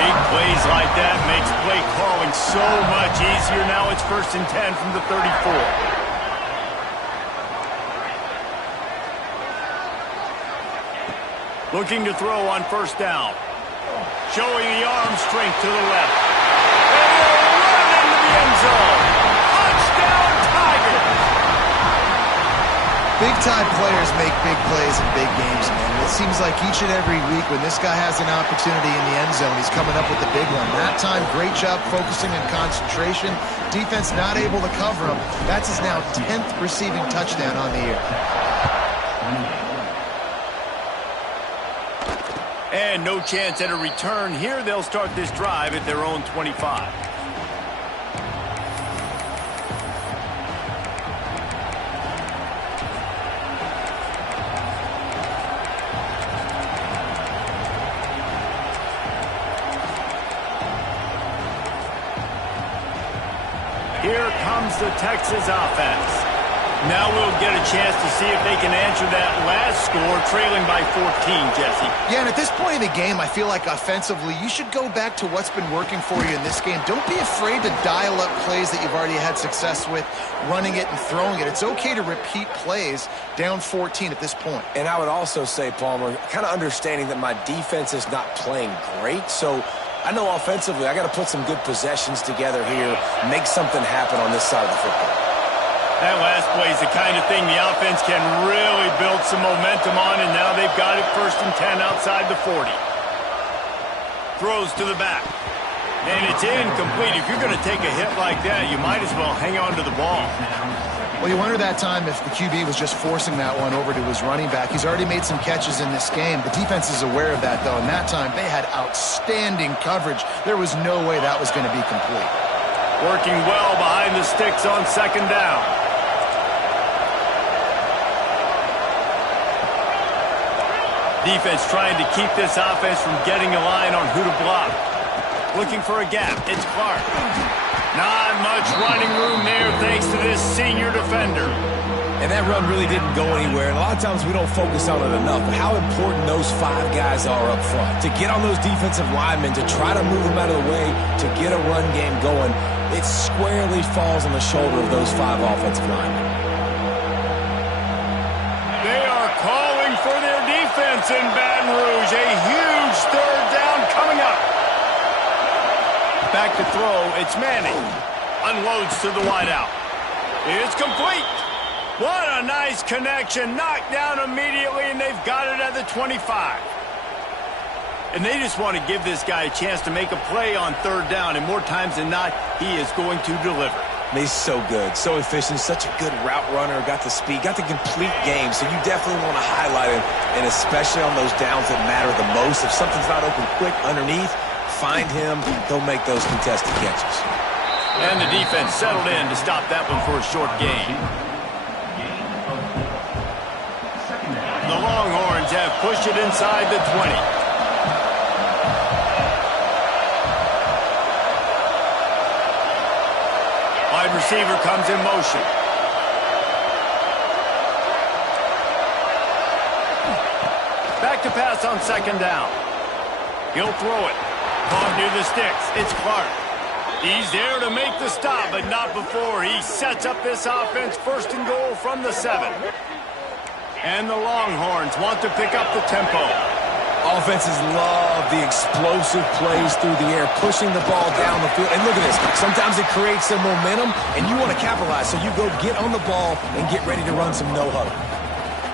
Big plays like that makes play calling so much easier. Now it's 1st and 10 from the 34. Looking to throw on first down. Showing the arm strength to the left. And he'll run into the end zone. Touchdown, Tigers! Big-time players make big plays in big games, man. It seems like each and every week when this guy has an opportunity in the end zone, he's coming up with the big one. That time, great job focusing on concentration. Defense not able to cover him. That's his now 10th receiving touchdown on the year. And no chance at a return here. They'll start this drive at their own 25. Here comes the Texas offense. Now we'll get a chance to see if they can answer that last score, trailing by 14, Jesse. Yeah, and at this point in the game, I feel like offensively, you should go back to what's been working for you in this game. Don't be afraid to dial up plays that you've already had success with, running it and throwing it. It's okay to repeat plays down 14 at this point. And I would also say, Palmer, kind of understanding that my defense is not playing great, so I know offensively I got to put some good possessions together here, make something happen on this side of the football. That last play is the kind of thing the offense can really build some momentum on, and now they've got it 1st and 10 outside the 40. Throws to the back. And it's incomplete. If you're going to take a hit like that, you might as well hang on to the ball. Well, you wonder that time if the QB was just forcing that one over to his running back. He's already made some catches in this game. The defense is aware of that, though, and that time they had outstanding coverage. There was no way that was going to be complete. Working well behind the sticks on 2nd down. Defense trying to keep this offense from getting a line on who to block. Looking for a gap. It's Clark. Not much running room there thanks to this senior defender. And that run really didn't go anywhere. And a lot of times we don't focus on it enough. But how important those 5 guys are up front. To get on those defensive linemen, to try to move them out of the way, to get a run game going, it squarely falls on the shoulder of those 5 offensive linemen. They are calling for their defense in Baton Rouge. A huge third down coming up. Back to throw. It's Manning. Unloads to the wideout. It's complete. What a nice connection. Knocked down immediately, and they've got it at the 25. And they just want to give this guy a chance to make a play on third down, and more times than not, he is going to deliver. He's so good, so efficient, such a good route runner, got the speed, got the complete game, so you definitely want to highlight him, and especially on those downs that matter the most. If something's not open quick underneath, find him, he'll make those contested catches. And the defense settled in to stop that one for a short gain. The Longhorns have pushed it inside the 20. Wide receiver comes in motion. Back to pass on second down. He'll throw it. Caught near the sticks. It's Clark. He's there to make the stop, but not before. He sets up this offense first and goal from the 7. And the Longhorns want to pick up the tempo. Offenses love the explosive plays through the air, pushing the ball down the field. And look at this. Sometimes it creates some momentum, and you want to capitalize. So you go get on the ball and get ready to run some no-huddle.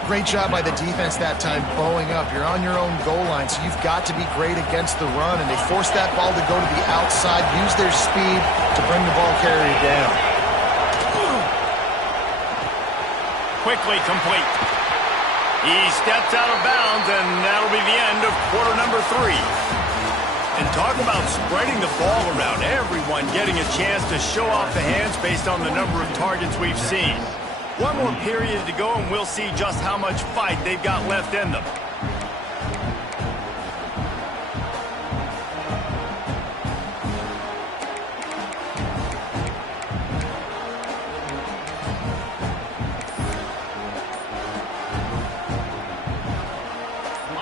Great job by the defense that time, bowing up. You're on your own goal line, so you've got to be great against the run. And they forced that ball to go to the outside, use their speed to bring the ball carrier down. Quickly complete. He steps out of bounds, and that'll be the end of quarter number 3. And talk about spreading the ball around. Everyone getting a chance to show off the hands based on the number of targets we've seen. One more period to go, and we'll see just how much fight they've got left in them.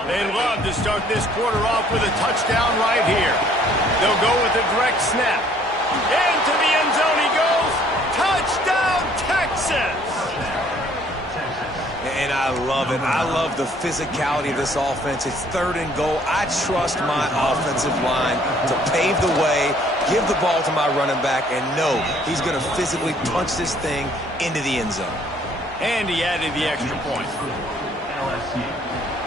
They'd love to start this quarter off with a touchdown right here. They'll go with a direct snap. Into the end zone he goes. Touchdown, Texas! And I love it. I love the physicality of this offense. It's third and goal. I trust my offensive line to pave the way, give the ball to my running back, and know he's going to physically punch this thing into the end zone. And he added the extra point.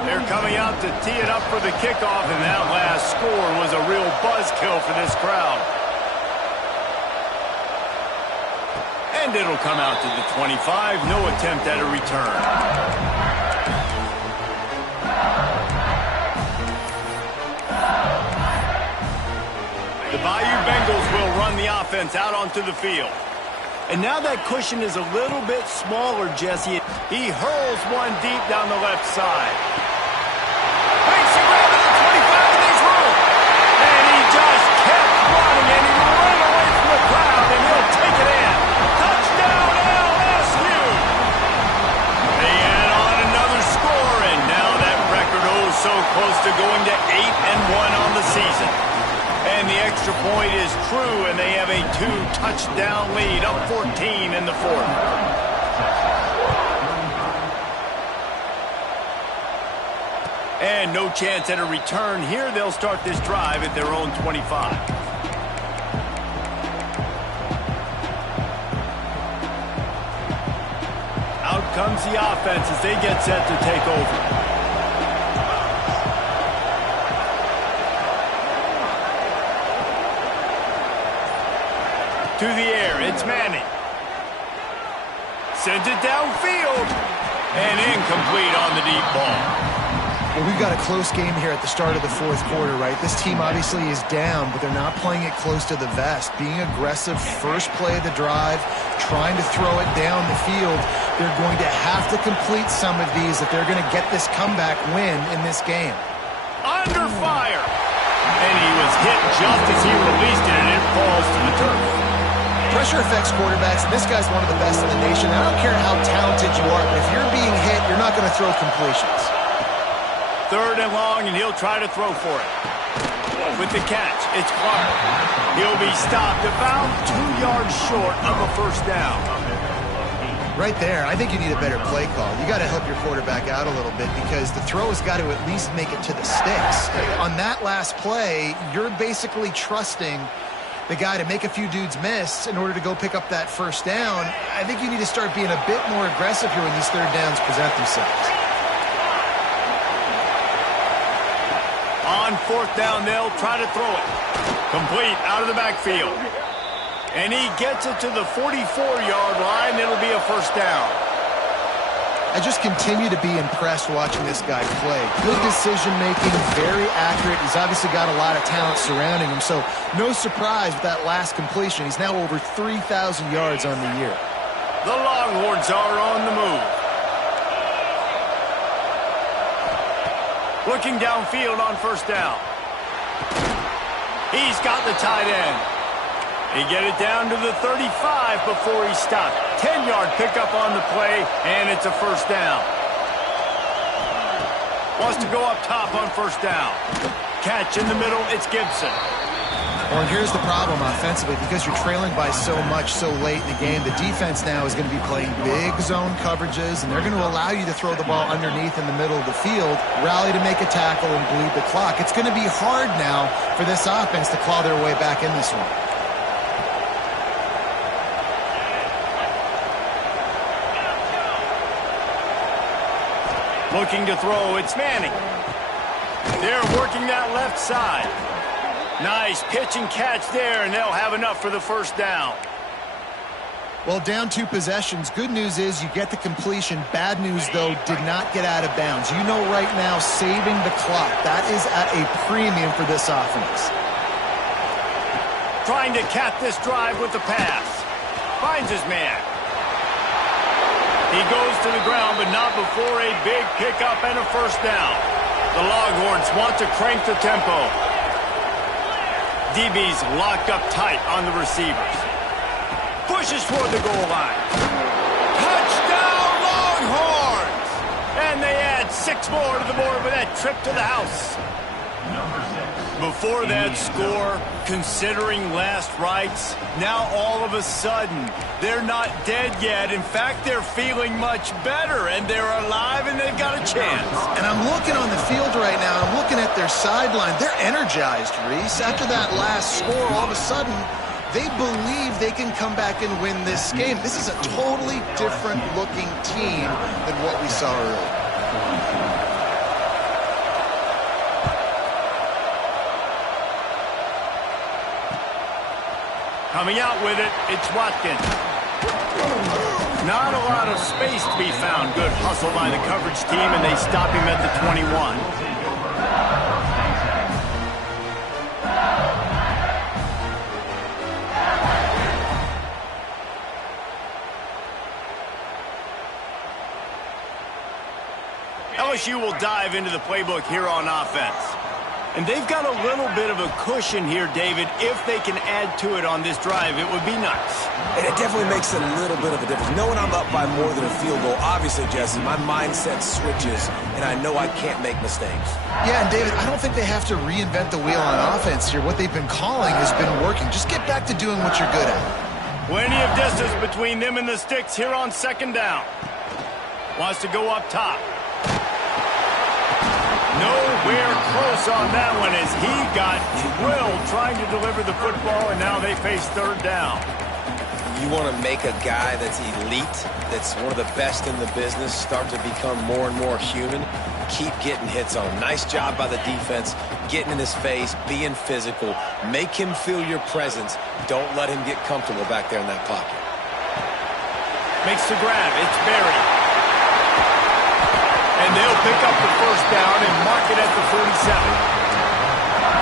They're coming out to tee it up for the kickoff, and that last score was a real buzzkill for this crowd. And it'll come out to the 25. No attempt at a return. The Bayou Bengals will run the offense out onto the field. And now that cushion is a little bit smaller, Jesse. He hurls one deep down the left side. Makes a grab at the 25, and there's room. And he just kept running, and he ran away from the crowd, and he'll take it in. Touchdown, LSU! They add on another score, and now that record so close to going to 8-1 on the season. And the extra point is true, and they have a 2-touchdown lead, up 14 in the 4th. And no chance at a return here. They'll start this drive at their own 25. Out comes the offense as they get set to take over. To the air, it's Manning. Sends it downfield. And incomplete on the deep ball. Well, we've got a close game here at the start of the 4th quarter, right? This team obviously is down, but they're not playing it close to the vest. Being aggressive, first play of the drive, trying to throw it down the field. They're going to have to complete some of these if they're going to get this comeback win in this game. Under fire. And he was hit just as he released it, and it falls to the turf. Pressure affects quarterbacks, and this guy's one of the best in the nation. I don't care how talented you are, but if you're being hit, you're not going to throw completions. 3rd and long, and he'll try to throw for it. With the catch, it's Clark. He'll be stopped about 2 yards short of a first down. Right there, I think you need a better play call. You got to help your quarterback out a little bit because the throw has got to at least make it to the sticks. On that last play, you're basically trusting the guy to make a few dudes miss in order to go pick up that first down. I think you need to start being a bit more aggressive here when these 3rd downs present themselves. On 4th down, they'll try to throw it. Complete out of the backfield. And he gets it to the 44-yard line. It'll be a first down. I just continue to be impressed watching this guy play. Good decision-making, very accurate. He's obviously got a lot of talent surrounding him, so no surprise with that last completion. He's now over 3,000 yards on the year. The Longhorns are on the move. Looking downfield on first down. He's got the tight end. He get it down to the 35 before he stopped. 10-yard pickup on the play, and it's a first down. Wants to go up top on first down. Catch in the middle, it's Gibson. Well, and here's the problem offensively. Because you're trailing by so much so late in the game, the defense now is going to be playing big zone coverages, and they're going to allow you to throw the ball underneath in the middle of the field, rally to make a tackle, and bleed the clock. It's going to be hard now for this offense to claw their way back in this one. Looking to throw, it's Manning. They're working that left side. Nice pitch and catch there, and they'll have enough for the first down. Well, down 2 possessions. Good news is you get the completion. Bad news, though, did not get out of bounds. You know right now, saving the clock. That is at a premium for this offense. Trying to cap this drive with the pass. Finds his man. He goes to the ground, but not before a big pickup and a first down. The Longhorns want to crank the tempo. DB's locked up tight on the receivers. Pushes toward the goal line. Touchdown, Longhorns! And they add 6 more to the board with that trip to the house. Before that score, considering last rites, now all of a sudden, they're not dead yet. In fact, they're feeling much better, and they're alive, and they've got a chance. And I'm looking on the field right now, I'm looking at their sideline. They're energized, Reese. After that last score, all of a sudden, they believe they can come back and win this game. This is a totally different-looking team than what we saw earlier. Coming out with it, it's Watkins. Not a lot of space to be found. Good hustle by the coverage team, and they stop him at the 21. LSU will dive into the playbook here on offense. And they've got a little bit of a cushion here, David. If they can add to it on this drive, it would be nice. And it definitely makes a little bit of a difference. Knowing I'm up by more than a field goal, obviously, Jesse, my mindset switches, and I know I can't make mistakes. Yeah, and David, I don't think they have to reinvent the wheel on offense here. What they've been calling has been working. Just get back to doing what you're good at. Plenty of distance between them and the sticks here on 2nd down. Wants to go up top. Nowhere close on that one as he got drilled trying to deliver the football, and now they face 3rd down. You want to make a guy that's elite, that's one of the best in the business, start to become more and more human. Keep getting hits on him. Nice job by the defense, getting in his face, being physical. Make him feel your presence. Don't let him get comfortable back there in that pocket. Makes the grab. It's Berry. And they'll pick up the first down and mark it at the 47.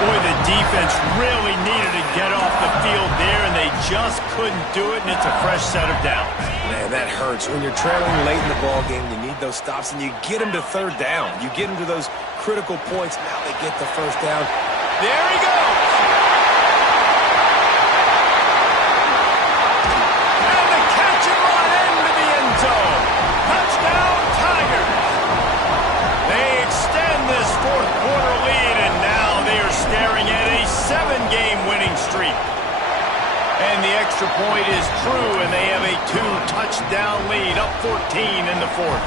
Boy, the defense really needed to get off the field there, and they just couldn't do it, and it's a fresh set of downs. Man, that hurts. When you're trailing late in the ball game, you need those stops, and you get them to 3rd down. You get them to those critical points. Now they get the first down. There he goes! 7-game winning streak. And the extra point is true, and they have a 2-touchdown lead, up 14 in the fourth.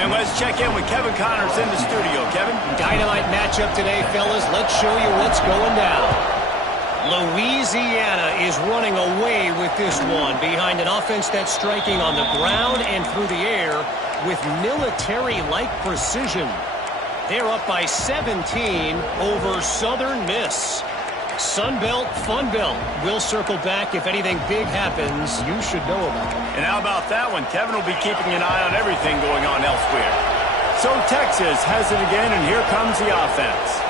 And let's check in with Kevin Connors in the studio. Kevin? Dynamite matchup today, fellas. Let's show you what's going down. Louisiana is running away with this one behind an offense that's striking on the ground and through the air with military-like precision. They're up by 17 over Southern Miss. Sunbelt, Funbelt. We'll circle back if anything big happens you should know about. And how about that one? Kevin will be keeping an eye on everything going on elsewhere. So Texas has it again, and here comes the offense.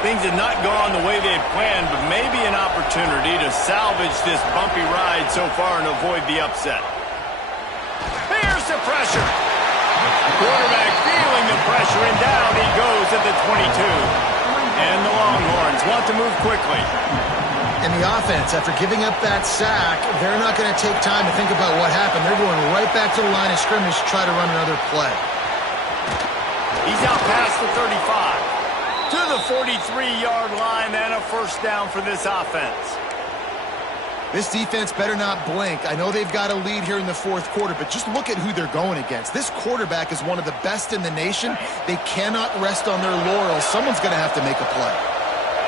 Things have not gone the way they had planned, but maybe an opportunity to salvage this bumpy ride so far and avoid the upset. Here's the pressure. Quarterback feeling the pressure, and down he goes at the 22. And the Longhorns want to move quickly. And the offense, after giving up that sack, they're not going to take time to think about what happened. They're going right back to the line of scrimmage to try to run another play. He's out past the 35. To the 43-yard line, and a first down for this offense. This defense better not blink. I know they've got a lead here in the fourth quarter, but just look at who they're going against. This quarterback is one of the best in the nation. They cannot rest on their laurels. Someone's going to have to make a play.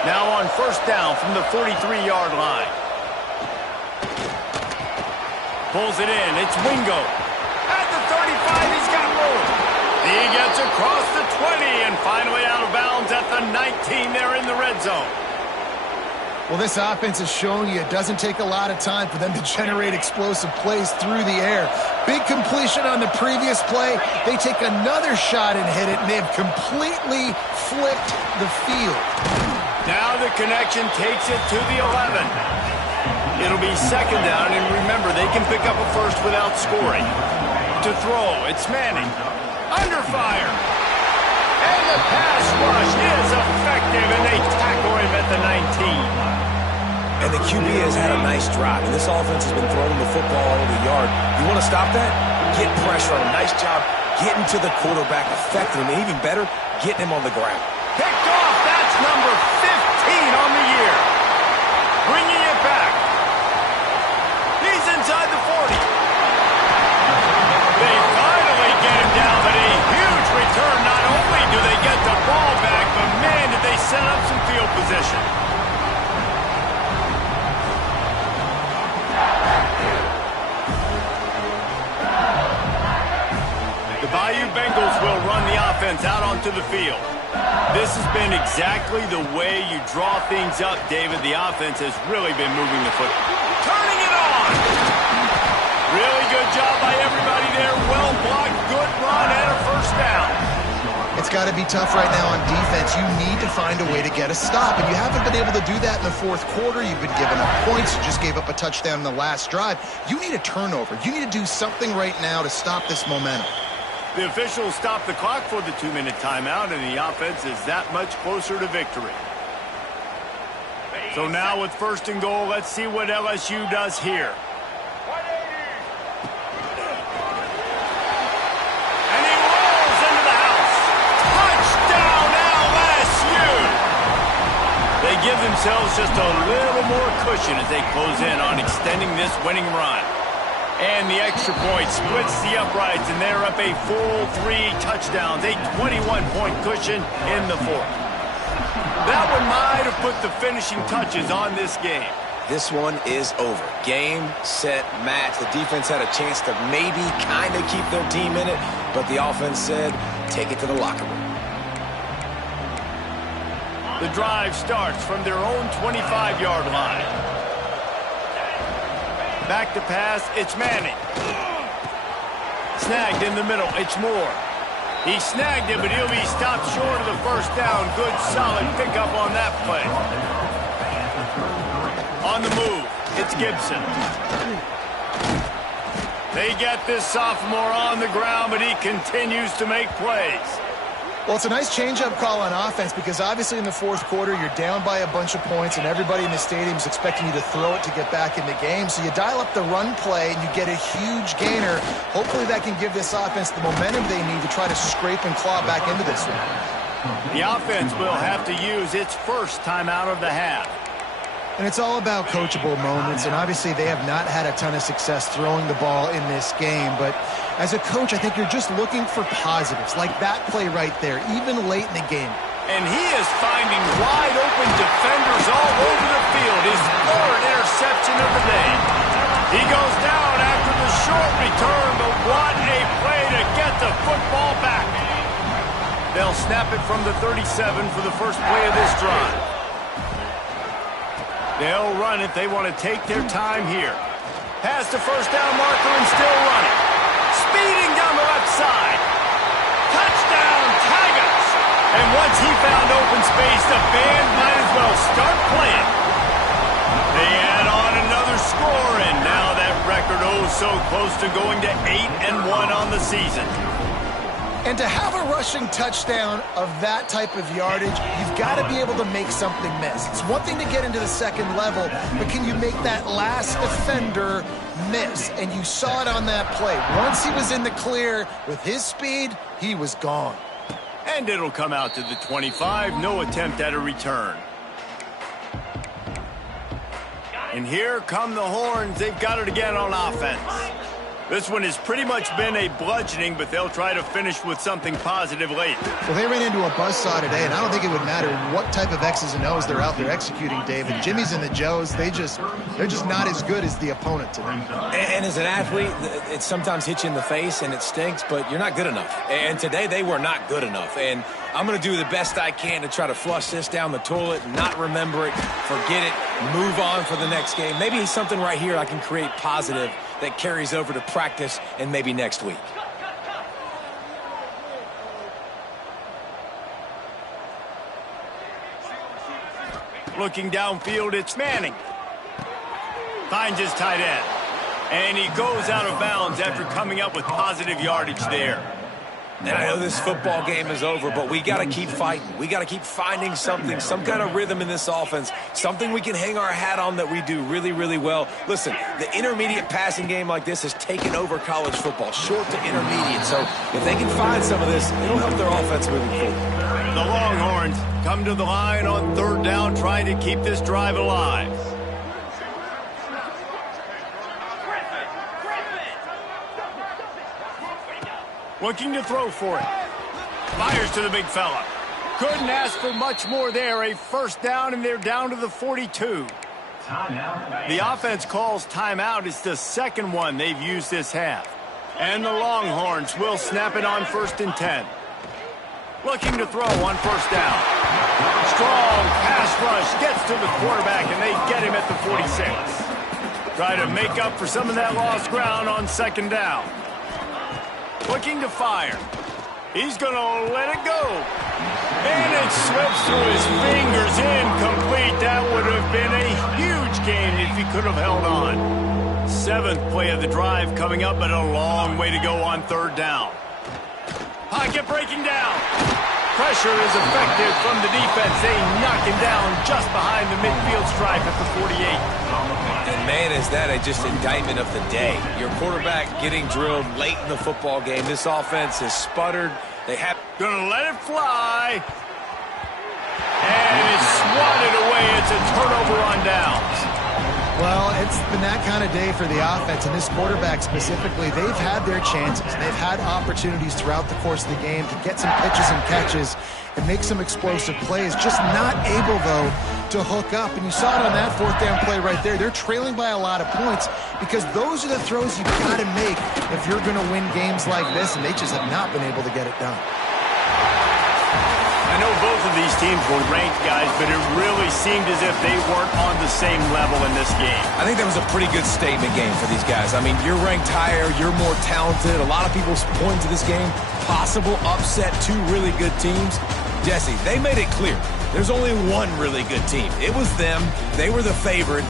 Now on first down from the 43-yard line. Pulls it in. It's Wingo. At the 35, he's got room. He gets across the 20 and finally out of bounds at the 19 there in the red zone. Well, this offense is showing you it doesn't take a lot of time for them to generate explosive plays through the air. Big completion on the previous play. They take another shot and hit it, and they've completely flipped the field. Now the connection takes it to the 11. It'll be second down, and remember, they can pick up a first without scoring. To throw, it's Manning. Under fire. And the pass rush is effective, and they tackle him at the 19. And the QB has had a nice drive, and this offense has been throwing the football all over the yard. You want to stop that? Get pressure on him. Nice job getting to the quarterback, affecting him, and even better, getting him on the ground. Picked off. That's number 15 on the year. Bringing it back. He's inside the 40. They finally get him down, but a huge return. Not only do they get the ball back, but man, did they set up some field position. The Bayou Bengals will run the offense out onto the field. This has been exactly the way you draw things up, David. The offense has really been moving the football. Turning it on! Really good job by everybody there. Well blocked, good run, and a first down. It's got to be tough right now on defense. You need to find a way to get a stop, and you haven't been able to do that in the fourth quarter. You've been giving up points. You just gave up a touchdown in the last drive. You need a turnover. You need to do something right now to stop this momentum. The officials stopped the clock for the 2-minute timeout, and the offense is that much closer to victory. So now with first and goal, let's see what LSU does here. And he rolls into the house. Touchdown, LSU! They give themselves just a little more cushion as they close in on extending this winning run. And the extra point splits the uprights, and they're up a full 3 touchdowns, a 21-point cushion in the fourth. That one might have put the finishing touches on this game. This one is over. Game, set, match. The defense had a chance to maybe kind of keep their team in it, but the offense said, take it to the locker room. The drive starts from their own 25-yard line. Back to pass, it's Manning. Snagged in the middle, it's Moore. He snagged it, but he'll be stopped short of the first down. Good, solid pickup on that play. On the move, it's Gibson. They get this sophomore on the ground, but he continues to make plays. Well, it's a nice change-up call on offense because obviously in the fourth quarter, you're down by a bunch of points and everybody in the stadium is expecting you to throw it to get back in the game. So you dial up the run play and you get a huge gainer. Hopefully that can give this offense the momentum they need to try to scrape and claw back into this one. The offense will have to use its first timeout of the half. And it's all about coachable moments, and obviously they have not had a ton of success throwing the ball in this game. But as a coach, I think you're just looking for positives, like that play right there, even late in the game. And he is finding wide-open defenders all over the field. His third interception of the day. He goes down after the short return, but what a play to get the football back. They'll snap it from the 37 for the first play of this drive. They'll run it. They want to take their time here. Past the first down marker and still running. Speeding down the left side. Touchdown, Tigers! And once he found open space, the band might as well start playing. They add on another score, and now that record so close to going to 8-1 on the season. And to have a rushing touchdown of that type of yardage, you've got to be able to make something miss. It's one thing to get into the second level, but can you make that last defender miss? And you saw it on that play. Once he was in the clear with his speed, he was gone. And it'll come out to the 25. No attempt at a return. And here come the Horns. They've got it again on offense. This one has pretty much been a bludgeoning, but they'll try to finish with something positive late. Well, they ran into a buzzsaw today, and I don't think it would matter what type of X's and O's they're out there executing, David. Jimmy's and the Joes, they're just not as good as the opponent today. And as an athlete, it sometimes hits you in the face, and it stinks, but you're not good enough. And today, they were not good enough. And I'm going to do the best I can to try to flush this down the toilet, not remember it, forget it, move on for the next game. Maybe something right here I can create positive that carries over to practice and maybe next week. Looking downfield, it's Manning. Finds his tight end. And he goes out of bounds after coming up with positive yardage there. And I know this football game is over, but we got to keep fighting. We got to keep finding something, some kind of rhythm in this offense, something we can hang our hat on that we do really, really well. Listen, the intermediate passing game like this has taken over college football, short to intermediate. So if they can find some of this, it'll help their offense moving forward. The Longhorns come to the line on third down, trying to keep this drive alive. Looking to throw for it. Fires to the big fella. Couldn't ask for much more there. A first down, and they're down to the 42. The offense calls timeout. It's the second one they've used this half. And the Longhorns will snap it on 1st and 10. Looking to throw on first down. Strong pass rush gets to the quarterback, and they get him at the 46. Try to make up for some of that lost ground on second down. Looking to fire. He's going to let it go. And it slips through his fingers, incomplete. That would have been a huge gain if he could have held on. 7th play of the drive coming up, but a long way to go on third down. Pocket breaking down. Pressure is effective from the defense. They knock him down just behind the midfield stripe at the 48. And man, is that just indictment of the day. Your quarterback getting drilled late in the football game. This offense has sputtered. They have gonna let it fly. And it's swatted away. It's a turnover on downs. Well, it's been that kind of day for the offense, and this quarterback specifically, they've had their chances. They've had opportunities throughout the course of the game to get some pitches and catches and make some explosive plays, just not able, though, to hook up. And you saw it on that 4th down play right there. They're trailing by a lot of points because those are the throws you've got to make if you're going to win games like this, and they just have not been able to get it done. I know both of these teams were ranked, guys, but it really seemed as if they weren't on the same level in this game. I think that was a pretty good statement game for these guys. I mean, you're ranked higher, you're more talented. A lot of people point to this game, possible upset, 2 really good teams. Jesse, they made it clear. There's only one really good team. It was them. They were the favorite.